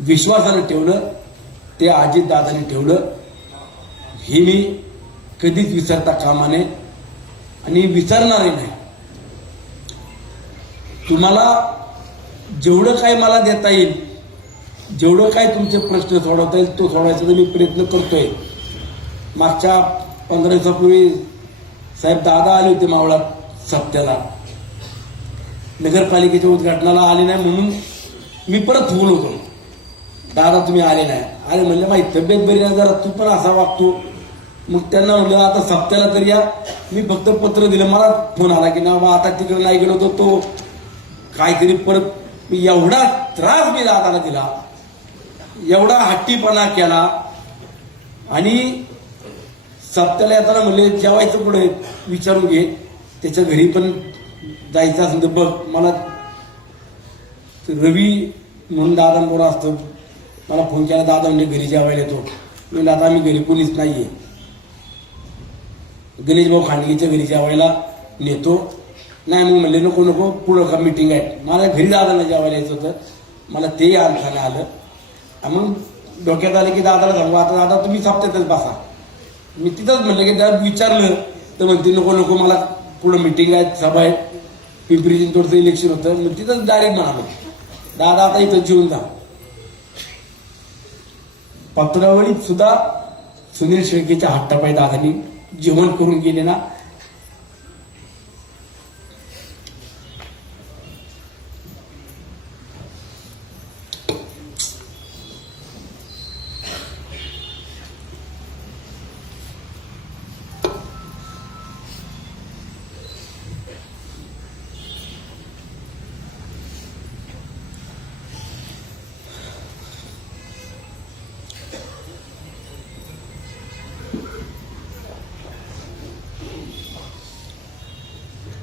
विश्वासानं ठेवलं, ते अजितदादांनी ठेवलं. हे मी कधीच विसरता कामा नये आणि विसरणारही नाही. तुम्हाला जेवढं काय मला देता येईल, जेवढं काय तुमचे प्रश्न सोडवता येईल तो सोडवायचा मी प्रयत्न करतोय. मागच्या 15 दिवसापूर्वी साहेब दादा आले होते मावळात सप्त्याला, नगरपालिकेच्या उद्घाटनाला आले नाही म्हणून मी परत फोन होतो, दादा तुम्ही आले नाही. अरे म्हणलं माझी तब्येत बरी नाही, जरा तू पण असा वागतो. मग त्यांना म्हणलं आता सप्त्याला तरी या. मी फक्त पत्र दिलं, मला फोन आला की ना आता तिकडे नाही गेलो होतो, तो काहीतरी परत मी एवढा त्रास मी दादाला दिला, एवढा हट्टीपणा केला. आणि सप्त्याला येताना म्हणले जेवायचं पुढे विचारून घे, त्याच्या घरी पण जायचं असेल तर बघ. मला रवी म्हणून दादांबरोबर असतो, मला फोन केला, दादा म्हणजे घरी जेवायला येतो. म्हणजे आता आम्ही घरी कोणीच नाहीये, गणेश भाऊ खांडगेच्या घरी जेवायला नेतो. नाही मग म्हणले नको नको, पुढं का मिटिंग आहे. मला घरी दादाला जेवायला यायचं होतं, मला तेही आणताना आलं. मग डोक्यात आलं की दादाला सांगू आता दादा तुम्ही सप्त्यातच बसा. मी तिथंच म्हणलं की दादा विचारलं तर म्हणते नको नको, मला पुढं मिटिंग आहे, सभा आहे, पिंपरी चिंचवडचं इलेक्शन होतं. मग तिथंच डायरेक्ट म्हणालो दादा आता इथं जेवून जा. पत्रावळीत सुद्धा सुनील शेळकेच्या हट्टापायी दादानी जेवण करून गेले ना.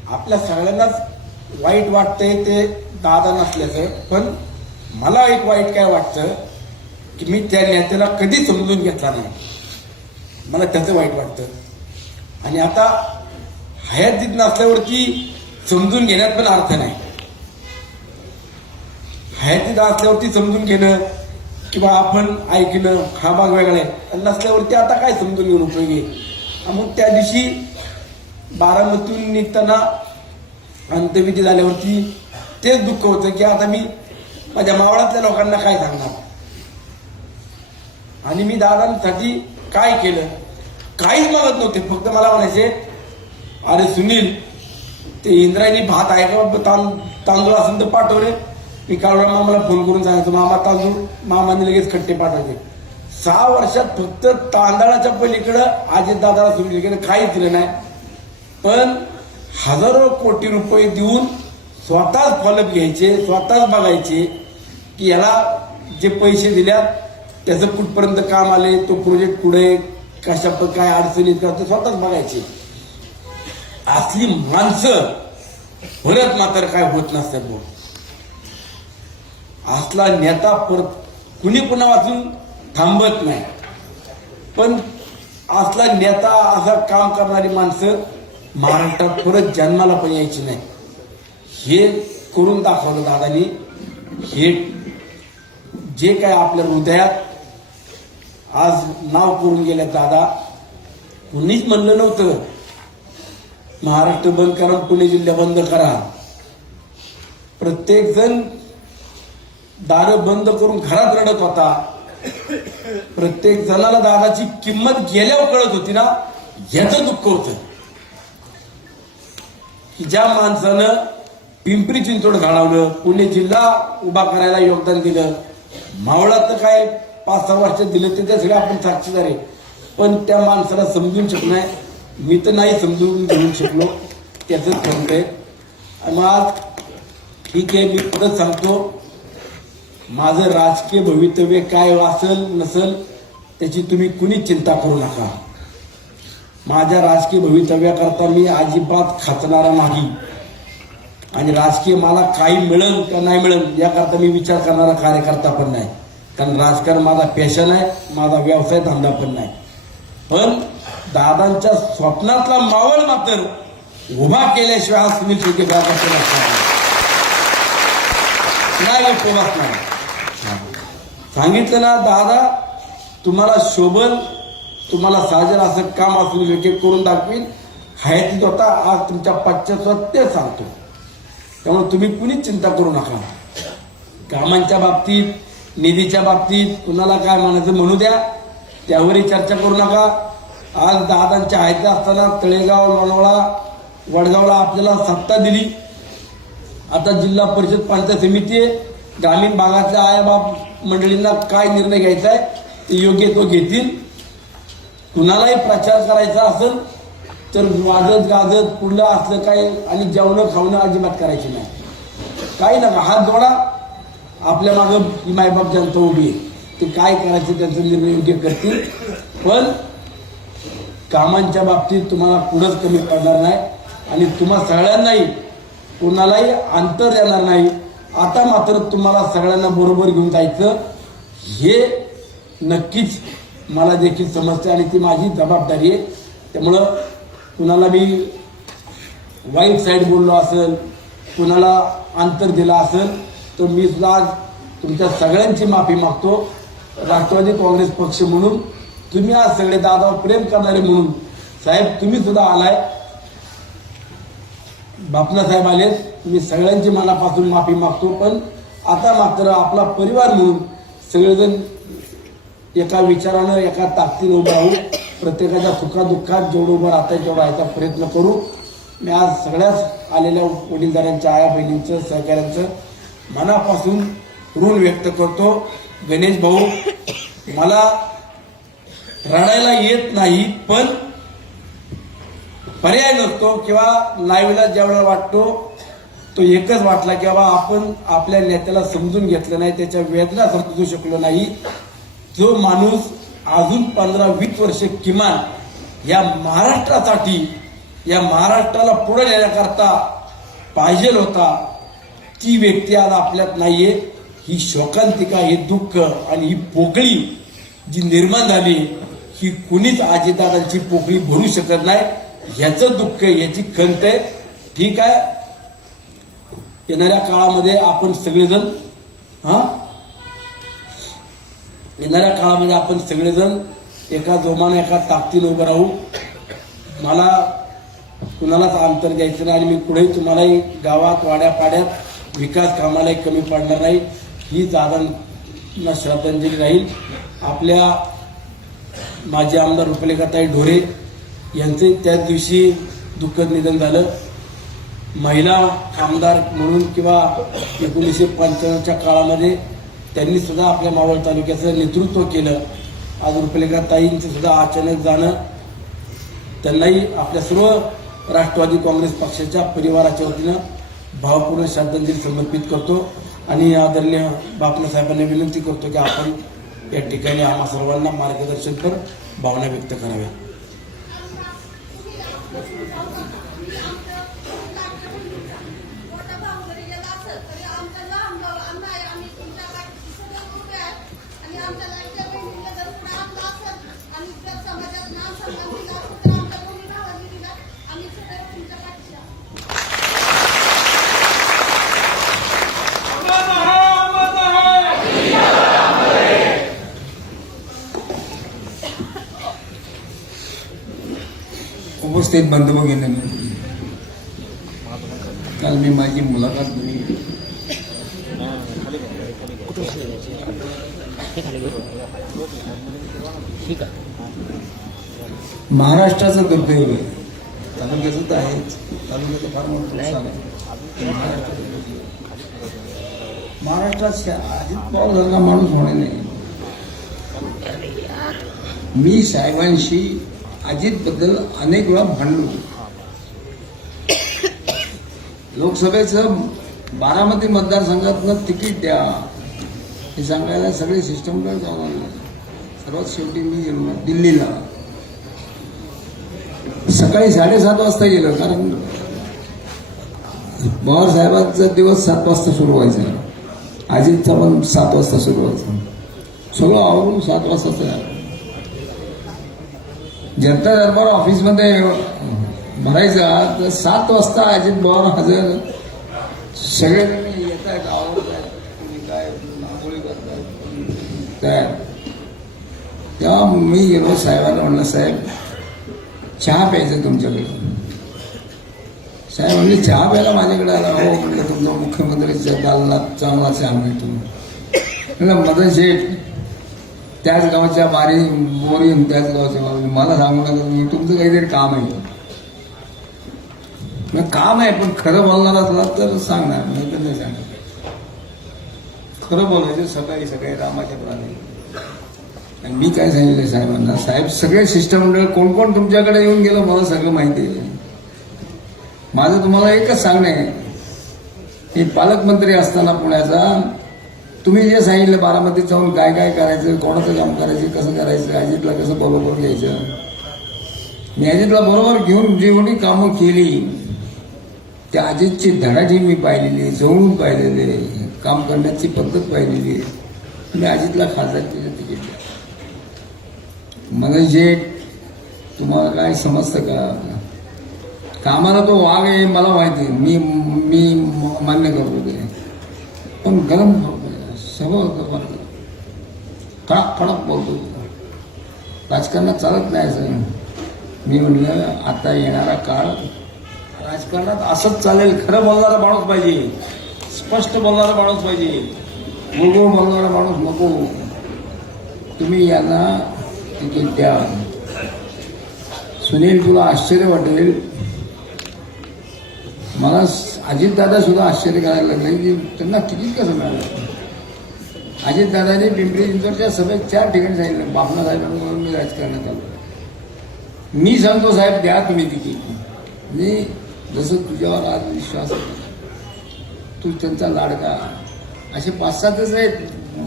आपल्या सगळ्यांनाच वाईट वाटतंय ते दादा नसल्याचं, पण मला एक वाईट काय वाटतं की मी त्या नेत्याला कधी समजून घेतला नाही, मला त्याचं वाईट वाटतं. आणि आता हयातीत नसल्यावरती समजून घेण्यात पण अर्थ नाही. हयातीत असल्यावरती समजून घेणं किंवा आपण ऐकणं हा भाग वेगळा आहे, नसल्यावरती आता काय समजून घेऊन उपयोगी. मग त्या दिवशी बारामतीतून निघताना अंत्यविधी झाल्यावरती तेच दुःख होतं की आता मी माझ्या मावळातल्या लोकांना काय सांगणार. आणि मी दादांसाठी काय केलं, काहीच मागत नव्हते, फक्त मला म्हणायचे अरे सुनील ते इंद्रायणी भात आहे का, तांदूळ असेल तर पाठवले. मी काळूराम मामाला फोन करून सांगायचो मामा तांदूळ, मामाने लगेच खट्टे पाठवायचे. 6 वर्षात फक्त तांदळाच्या पलीकडं अजितदादाला सुनील केलं काहीच दिलं नाही. पण हजारो कोटी रुपये देऊन स्वतःच फॉलोअप घ्यायचे, स्वतःच बघायचे की याला जे पैसे दिल्यात त्याचं कुठपर्यंत काम आले, तो प्रोजेक्ट पुढे कशा काय अडचणीत करतो स्वतःच बघायचे. असली माणसं परत मात्र काय होत नसतात. बोल असला नेता परत कुणी कुणा वाचून थांबत नाही, पण असला नेता असं काम करणारी माणसं महाराष्ट्रात परत जन्माला पण यायची नाही. हे करून दाखवलं दादानी. हे जे काय आपल्या हृदयात आज नाव करून गेले दादा. कुणीच म्हणलं नव्हतं महाराष्ट्र बंद करा, पुणे जिल्हा बंद करा. प्रत्येक जण दारं बंद करून घरात रडत होता. प्रत्येक जणाला दादाची किंमत गेल्यावर कळत होती ना, याचं दुःख होतं की ज्या माणसानं पिंपरी चिंचवड घालवलं, पुणे जिल्हा उभा करायला योगदान दिलं, मावळात तर काय 5-6 वर्षात दिलं ते सगळे आपण साक्षीदार आहे. पण त्या माणसाला समजून शकणार, मी तर नाही समजून घेऊ शकलो, त्याच म्हणतंय. मग आज ठीक आहे, मी परत सांगतो माझं राजकीय भवितव्य काय असेल नसेल त्याची तुम्ही कुणीच चिंता करू नका. माझ्या राजकीय भवितव्याकरता मी अजिबात खचणारा नाही. आणि राजकीय मला काही मिळेल का नाही मिळेल याकरता मी विचार करणारा कार्यकर्ता पण नाही. कारण राजकारण माझा पॅशन आहे, माझा व्यवसाय धंदा पण नाही. पण दादांच्या स्वप्नातला मावळ मात्र उभा केल्याशिवाय हा सुनील शेळके नाही पोहोचणार. सांगितलं ना दादा तुम्हाला शोभल तुम्हाला साहजर असं काम असून योग्य करून दाखवीन. हयातीत होता आज तुमच्या पश्चात ते सांगतो. त्यामुळे तुम्ही कुणीच चिंता करू नका. कामांच्या बाबतीत, निधीच्या बाबतीत कुणाला काय म्हणायचं म्हणू द्या, त्यावरही चर्चा करू नका. आज दादांच्या हयातीत असताना तळेगाव, लोणावळा, वडगावला आपल्याला सत्ता दिली. आता जिल्हा परिषद पंचायत समिती आहे. ग्रामीण भागातल्या आयाबाप मंडळींना काय निर्णय घ्यायचा आहे ते योग्य तो घेतील. कुणालाही प्रचार करायचा असेल तर वाजत गाजत पुढलं असलं काय आणि जेवणं खावणं अजिबात करायची नाही. काही नका, हात जोडा. आपल्या मागं ही मायबाप जनता उभी आहे. ते काय करायचं त्यांचा निर्णय योग्य करतील. पण कामांच्या बाबतीत तुम्हाला पुढंच कमी पडणार नाही आणि तुम्हा सगळ्यांनाही कोणालाही अंतर देणार नाही. आता मात्र तुम्हाला सगळ्यांना बरोबर घेऊन जायचं हे नक्कीच मला देखील समजते आणि ती माझी जबाबदारी आहे. त्यामुळं कुणाला मी वाईट साईड बोललो असेल, कुणाला अंतर दिलं असेल तर मी सुद्धा आज तुमच्या सगळ्यांची माफी मागतो. राष्ट्रवादी काँग्रेस पक्ष म्हणून तुम्ही आज सगळे दादावर प्रेम करणारे म्हणून साहेब तुम्ही सुद्धा आलाय, बापना साहेब आले, मी सगळ्यांची मनापासून माफी मागतो. पण आता मात्र आपला परिवार म्हणून सगळेजण एका विचारानं, एका ताकदीनं उभं राहू. प्रत्येकाच्या सुखादुःखात जेवढं उभं राहता तेवढा याचा प्रयत्न करू. मी आज सगळ्याच आलेल्या वडीलधाऱ्यांच्या, आया बहिणींचं, सहकाऱ्यांचं मनापासून ऋण व्यक्त करतो. गणेश भाऊ, मला रडायला येत नाही पण पर्याय नसतो किंवा नाईलाज ज्यावेळेला वाटतो तो एकच वाटला की बाबा आपण आपल्या नेत्याला समजून घेतलं नाही, त्याच्या वेदना समजू शकलो नाही. जो माणूस अजून 15-20 वर्ष किमान या महाराष्ट्रासाठी, या महाराष्ट्राला पुढे नेण्याकरता पाहिजे होता, ती व्यक्ती आज आपल्यात नाहीये. ही शोकांतिका, हे दुःख आणि ही पोकळी जी निर्माण झाली ही कुणीच अजितदादांची पोकळी भरू शकत नाही. ह्याचं दुःख, याची खंत आहे. ठीक आहे, येणाऱ्या काळामध्ये आपण सगळेजण येणाऱ्या काळामध्ये आपण सगळेजण एका जोमानं, एका ताकदीनं उभं राहू. मला कुणालाच अंतर द्यायचं नाही आणि मी पुढेही तुम्हालाही गावात, वाड्यापाड्यात विकास कामालाही कमी पडणार नाही. ही दादांना श्रद्धांजली राहील. आपल्या माजी आमदार रुपलेखाताई ढोरे यांचे त्याच दिवशी दुःखद निधन झालं. महिला आमदार म्हणून किंवा 1995च्या काळामध्ये त्यांनी सुद्धा आपल्या मावळ तालुक्याचं नेतृत्व केलं. आज रुपलेखाताईंचं सुद्धा अचानक जाणं, त्यांनाही आपल्या सर्व राष्ट्रवादी काँग्रेस पक्षाच्या परिवाराच्या वतीनं भावपूर्ण श्रद्धांजली समर्पित करतो आणि आदरणीय बापना साहेबांना विनंती करतो की आपण या ठिकाणी आम्हा सर्वांना मार्गदर्शन कर भावना व्यक्त कराव्या. उपस्थित बंधू भगिनींनो, काल मी माझी मुलाखत दिली. महाराष्ट्राचं दुर्दैव आहे. तालुक्याचं तर आहेच, तालुक्याचं फार मोठं नुकसान आहे. महाराष्ट्रात अजित पवार झाला माणूस होणे नाही. मी साहेबांशी अजितबद्दल अनेक वेळा भांडलो. लोकसभेचं बारामती मतदारसंघातनं तिकीट द्या हे सांगायला सगळे सिस्टमकडे जाऊन आले. सर्वात शेवटी मी गेलो दिल्लीला. सकाळी 7:30 वाजता गेलो, कारण पवार साहेबांचा दिवस 7 वाजता सुरू व्हायचा, अजितचा पण 7 वाजता सुरू व्हायचा. सगळं आवरून 7 वाजता जनता दरबार ऑफिसमध्ये भरायचा. तर 7 वाजता अजित पवार हजर. सगळेजण येत आहेत, आवडत आहेत, तुम्ही काय आंघोळी करताय काय. तेव्हा मी गेलो साहेबांना म्हणलं, साहेब चहा प्यायचं तुमच्याकडे. साहेब म्हणले चहा प्यायला माझ्याकडे आला. हो म्हणलं, तुमचा मुख्यमंत्रीच्या दालनात चांगला चहा मिळतो. म्हणलं मदन शेठ त्याच गावाच्या मोरी त्याच गावाच्या बारी, मला सांगू नका तुम्ही, तुमचं काहीतरी काम आहे. काम आहे पण खरं बोलणार असला तर सांगणार, नाही तर नाही सांगणार. खरं बोलायचं सकाळी सकाळी रामाच्या प्राणी. आणि मी काय सांगितलं साहेबांना, साहेब सगळे शिष्टमंडळ कोण कोण तुमच्याकडे येऊन गेलं मला सगळं माहिती आहे. माझं तुम्हाला एकच सांगणं आहे, की पालकमंत्री असताना पुण्याचा तुम्ही जे सांगितलं बारामतीत जाऊन काय काय करायचं, कोणाचं काम करायचं, कसं करायचं, अजितला कसं बरोबर घ्यायचं, मी अजितला बरोबर घेऊन जेवढी कामं केली त्या अजितची धडाठी मी पाहिलेली, जवळून पाहिलेले, काम करण्याची पद्धत पाहिलेली. मी अजितला खासदारकीचं तिकीट द्या. म्हणजे तुम्हाला काय समजतं का, कामाला तो वाघ आहे मला माहिती, मी मान्य करतो ते, पण गरम सगळं कडक कडक बोलतो. राजकारणात चालत नाही असं. मी म्हणलं आता येणारा काळ राजकारणात असंच चालेल. खरं बोलणारा माणूस पाहिजे, स्पष्ट बोलणारा माणूस पाहिजे, गुळगुळ बोलणारा माणूस नको. तुम्ही यांना तिकीट द्या. सुनील तुला आश्चर्य वाटेल, मला अजितदादा सुद्धा आश्चर्य करायला लागले की त्यांना तिकीट कसं मिळालं. अजितदादांनी पिंपरी चिंचवडच्या सभेत 4 ठिकाणी सांगितलं, बापना साहेबांना मी राजकारणात आलो. मी सांगतो साहेब द्या तुम्ही तिकीट. म्हणजे जसं तुझ्यावर आज विश्वास आहे, तू त्यांचा लाडका. असे 5-7च आहेत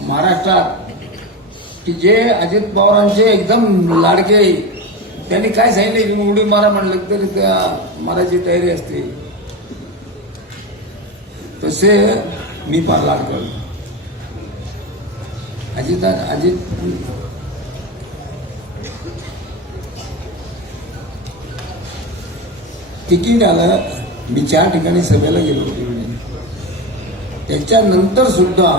महाराष्ट्रात की जे अजित पवारांचे एकदम लाडके. त्यांनी काय सांगितलं की उडी मारा म्हणलं तरी त्या मारायची तयारी असते. तसे मी फार लाडका. अजित तिकीट आलं. मी 4 ठिकाणी सभेला गेलो होतो. त्याच्यानंतर सुद्धा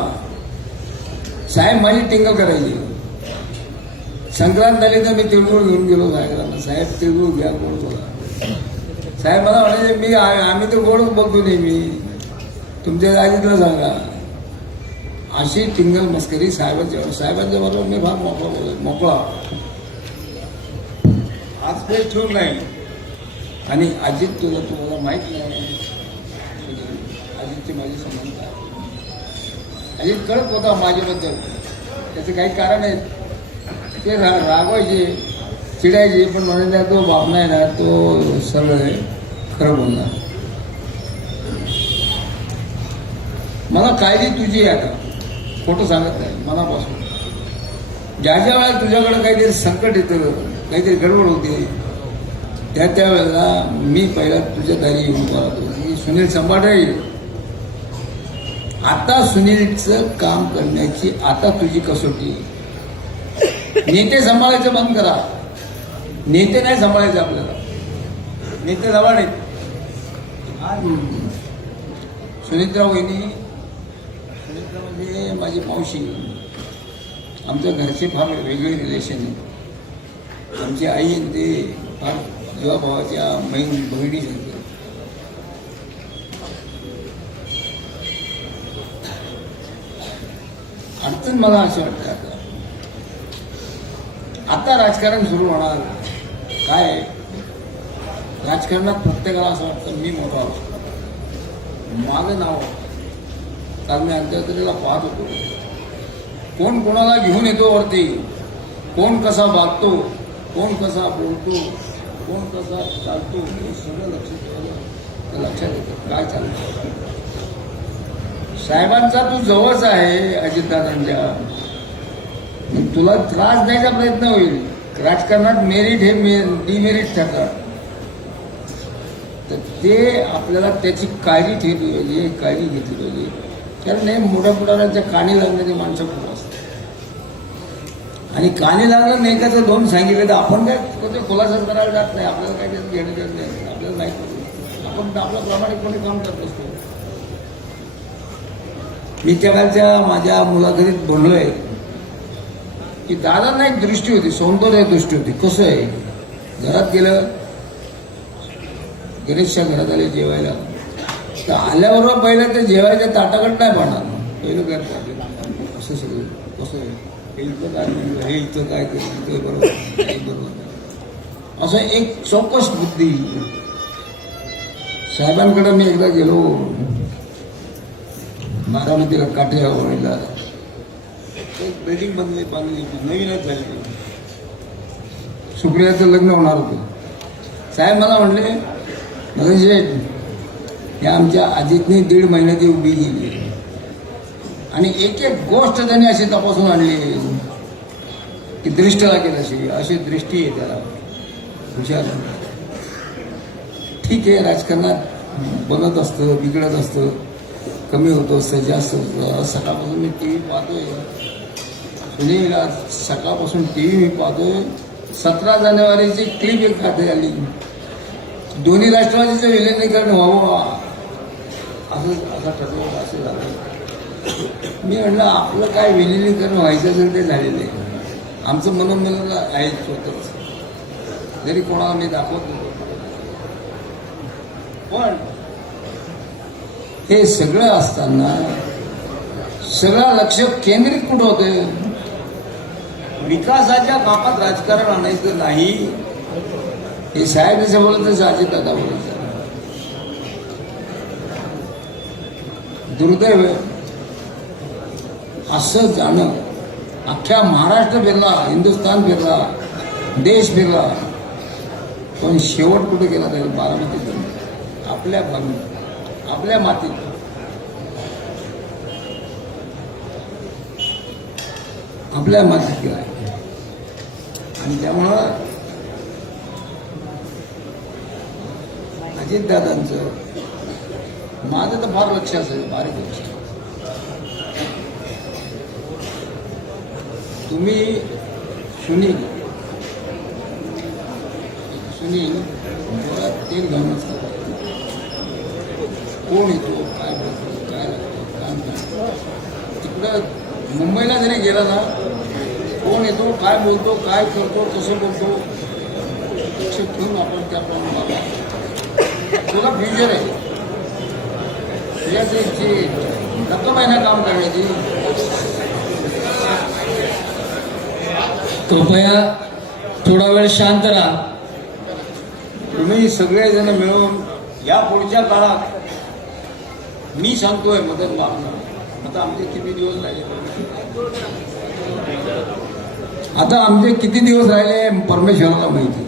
साहेब माझी टिंगल करायची. संक्रांत झाली तर मी तिळगुळ घेऊन गेलो साहेबांना, साहेब तिळगुळ घ्या, गोड बोला. साहेब मला म्हणायचे आम्ही तर गोड बोलतो नेहमी, तुमच्या अजितला सांगा. अशी टिंगल मस्करी साहेबांच्या बरोबर मी फार मोकळा. आज पेश ठेवून नाही. आणि अजित तुम्हाला माहित नाही अजितचे माझे संबंध. अजित कळत होता माझ्याबद्दल, त्याचं काही कारण आहे. ते रागवायचे, चिडायचे, पण म्हणायला तो बाप नाही ना, तो सरळ आहे, खरं बोलणार. मला काळजी तुझी आहे, आता खोटं सांगत नाही मनापासून. ज्या वेळेला तुझ्याकडे काहीतरी संकट येतं, काहीतरी गडबड होते, त्या वेळेला मी पहिला तुझ्या दारी येऊन पाहतो. सुनील संभाटे, आता सुनीलचं काम करण्याची आता तुझी कसोटी. नेते सांभाळायचं बंद करा. नेते नाही सांभाळायचे आपल्याला, नेते जवळ. सुनीत्रा वहिनी, सुनीत्रा म्हणजे माझी मावशी. आमच्या घरचे फार वेगळे रिलेशन आहे. आमची आई ते फार जेव्हा भावाच्या बहिणी सांगते. अडचण मला अशी वाटतं आता राजकारण सुरू होणार. काय राजकारणात प्रत्येकाला असं वाटतं मी मोठा होतो, माझं नाव. कारण मी अंत्ययात्रेला पाहत होतो, कोण कोणाला घेऊन येतो वरती, कोण कसा वागतो, कोण कसा बोलतो, कोण कसा चालतो, हे सगळं लक्षात येतं काय चालतं. साहेबांचा तू जवळच आहे अजितदादांच्या, तुला त्रास द्यायचा प्रयत्न होईल. राजकारणात मेरिट हे डिमेरिट ठरतात. तर ते आपल्याला त्याची काळजी ठेवली पाहिजे, काळजी घेतली पाहिजे. कारण हे मोठ्या पुढाऱ्यांच्या कानी लागणारी माणसं खूप असतात. आणि कानी लागलं नाही का तर 2 सांगितले तर आपण काय खुलासा करायला जात नाही. आपल्याला काय त्याचं घेणं देत नाही, आपल्याला नाही. आपण आपल्या प्रामाणिकपणे काम करत असतो. मी त्या कालच्या माझ्या मुलाखतीत बोललोय की दादांना एक दृष्टी होती, सौंदर्य दृष्टी होती. कसं आहे, घरात गेलं, गणेशच्या घरात आले जेवायला, तर आल्याबरोबर पहिलं ते जेवायच्या ताटाकडे नाही पाहणार. पहिलं काय असं सगळं कसं आहे, हे इथं काय केलं, हे इथं काय केलं, इथं बरोबर हे बरोबर, असं एक चौकस बुद्धी. साहेबांकडे मी एकदा गेलो बारामतीला काठेवाडीला, एक बिल्डिंग बांधली नवीनच झाली, सुप्रियाचं लग्न होणार होतं. साहेब मला म्हणले, म्हणजे या आमच्या अजितने 1.5 महिन्याची उभी केली आणि एक एक गोष्ट त्यांनी अशी तपासून आणली की दृष्ट लागेल अशी दृष्टी आहे त्याला. हुशार, ठीक आहे, राजकारणात बनत असतं, बिघडत असतं, कमी होतं असतं, जास्त होतं. सकाळपासून मी टी व्ही पाहतोय, सुनील सकाळपासून टी व्ही मी पाहतोय. 17 जानेवारीची क्लिप एक खाते आली, दोन्ही राष्ट्रवादीचं विलिनीकरण व्हावं असं ठरवलं, असं झालं. मी म्हणलं आपलं काय विलिनीकरण व्हायचं असेल ते झालेलं आहे, आमचं मनोमन आहे स्वतःच, जरी कोणाला मी दाखवत नाही. पण हे सगळं असताना सगळं लक्ष केंद्रित कुठं होते, विकासाच्या कामात राजकारण आणायचं नाही. हे साहेब जसं बोलत अजितदादा बोलत. दुर्दैव असं जाणं, अख्ख्या महाराष्ट्र फिरला, हिंदुस्थान फिरला, देश फिरला, पण शेवट कुठे गेला तरी बारामतीत, आपल्या भागात, आपल्या मातीत. आपल्या मातीत गेला. आणि त्यामुळं अजितदादांचं माझं तर फार लक्ष असेल, बारीक लक्ष. तुम्ही सुनील डोळ्यात तेल घालून असतात, कोण येतो, काय बोलतो, काय लागतो, काम करतो. तिकडं मुंबईला जरी गेला ना, कोण येतो, काय बोलतो, काय करतो, कसं बोलतो, लक्ष ठेवून आपण त्याप्रमाणे वागा. तुला फ्युचर आहे, तुझ्याची रक्कम आहे ना काम करण्याची. कृपया थोडा वेळ शांत राहा. तुम्ही सगळेजण मिळून या पुढच्या काळात, मी सांगतोय मदत मागणं. आता आमचे किती दिवस राहिले, परमेश्वराला माहिती.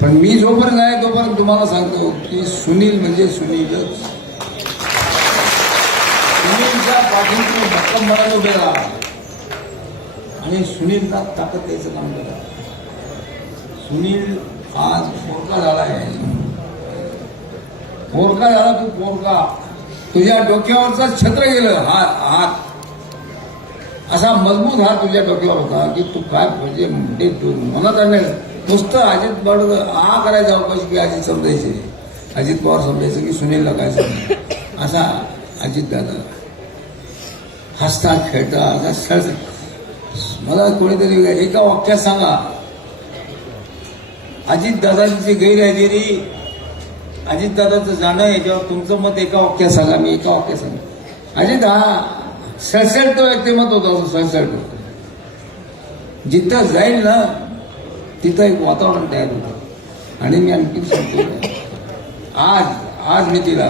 पण मी जोपर्यंत आहे तोपर्यंत तुम्हाला सांगतो की सुनील म्हणजे सुनीलच. सुनीलच्या पाठीशी भक्कमपणाने उभे राहा आणि सुनीलला ताकद द्यायचं काम करा. सुनील आज पोरका झाला आहे, पोरका झाला. तू पोरका, तुझ्या डोक्यावरचा छत्र गेलं, हात असा मजबूत हात तुझ्या डोक्यावर होता की तू काय म्हणजे मनात आणलं नुसतं अजित बाळू हा करायचा अवकाश की अजित समजायचे, अजित पवार समजायचं की सुनीलला काय समजायचं. असा अजित दादा हसता खेळता असा सळ. मला कोणीतरी एका वाक्यात सांगा, अजितदादांची गैरहजेरी, अजितदादाचं जाणं याच्यावर तुमचं मत एका वाक्यात सांगा. मी एका वाक्यात सांगा. अजित हा सळसळतो व्यक्तिमत्व होतं, असं सळसळतो. जिथं जाईल ना तिथं एक वातावरण तयार होतं. आणि मी आणखी सांगतो, आज मी तिला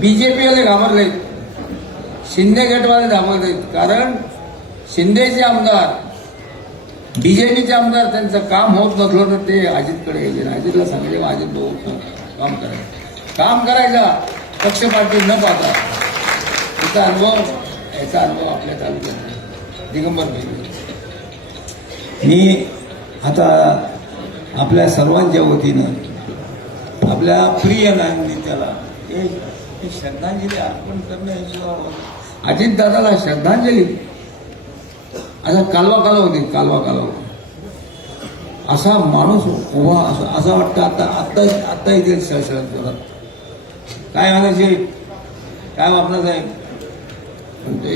बीजेपीवाले घाबरलेत, शिंदे गटवाले घाबरलेत. कारण शिंदेचे आमदार, बीजेपीचे आमदार, त्यांचं काम होत नसलं तर ते अजितकडे गेले. अजितला सांगितले अजित भाऊ काम करायचा पक्षपाती न पाहता. याचा अनुभव आपल्या तालुक्यात दिगंबर भाई. मी आता आपल्या सर्वांच्या वतीनं आपल्या प्रिय नेत्याला एक श्रद्धांजली अर्पण करणं. अजितदादाला श्रद्धांजली. असा कालवा होती. असा माणूस उभा, असं वाटतं आत्ता येतील सळसळत करत. काय म्हणायचे, काय वापरत आहे, पण ते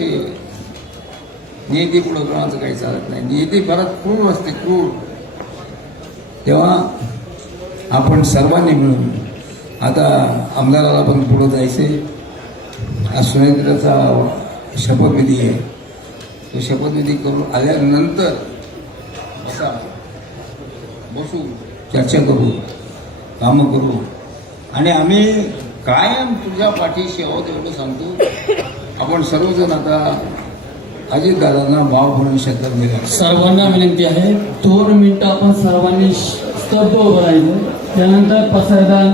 नियती पुढे कोणाचं काही चालत नाही. नियती परत क्रूर असते, क्रूर. तेव्हा आपण सर्वांनी मिळून आता आमदाराला पण पुढे जायचे. आज सुनेत्राचा शपथविधी आहे. तो शपथविधी करून आल्यानंतर बसू, चर्चा करू, कामं करू आणि आम्ही कायम तुझ्या पाठीशी आहोत एवढं सांगतो. आपण सर्वजण आता अजितदादांना भाव भरून शब्द दिला. सर्वांना विनंती आहे 2 मिनिटं आपण सर्वांनी स्तब्ध उभं राहायचं. त्यानंतर पसायदान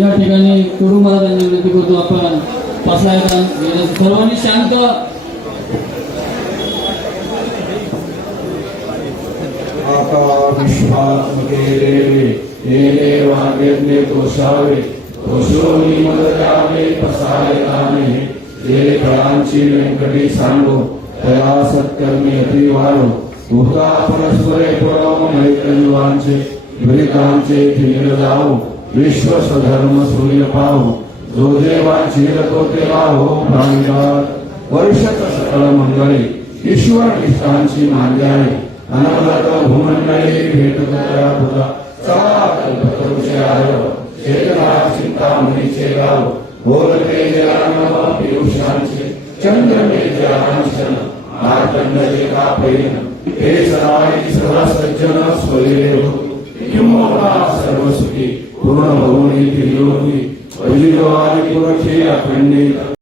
या ठिकाणी करू. मला त्यांनी विनंती करतो आपण पसायदान सर्वांनी शांत. वागेले तोषावे तोषोनी मदरावे पसायदाने ये फळांची व्यंकटी सांगो तया सत्कर्मी अति वाढो. तुका परस्परे परम मैत्रीवांचे विरितांचे फिर जाओ. विश्व स्वधर्म सूर्य पाहो. जो देवांची तो तेवा हो भागीदार. वर्षत सकळ मंगळे ईश्वर निष्ठांची मांद्याने अनवरत भूमंडळी भेटत तया तुझा. चला कल्पतरुचे आरव चेतना चिंतामणीचे गाव. बोलते जलानव पियुषांचे चंद्रमेच्या अंशन मार्तंडले का पैन. हे सराई सर्व सज्जन स्वरिले होती. किंवा सर्व सुखी पूर्ण भवनी योगी. पहिली जवानी पुरखे अखंडित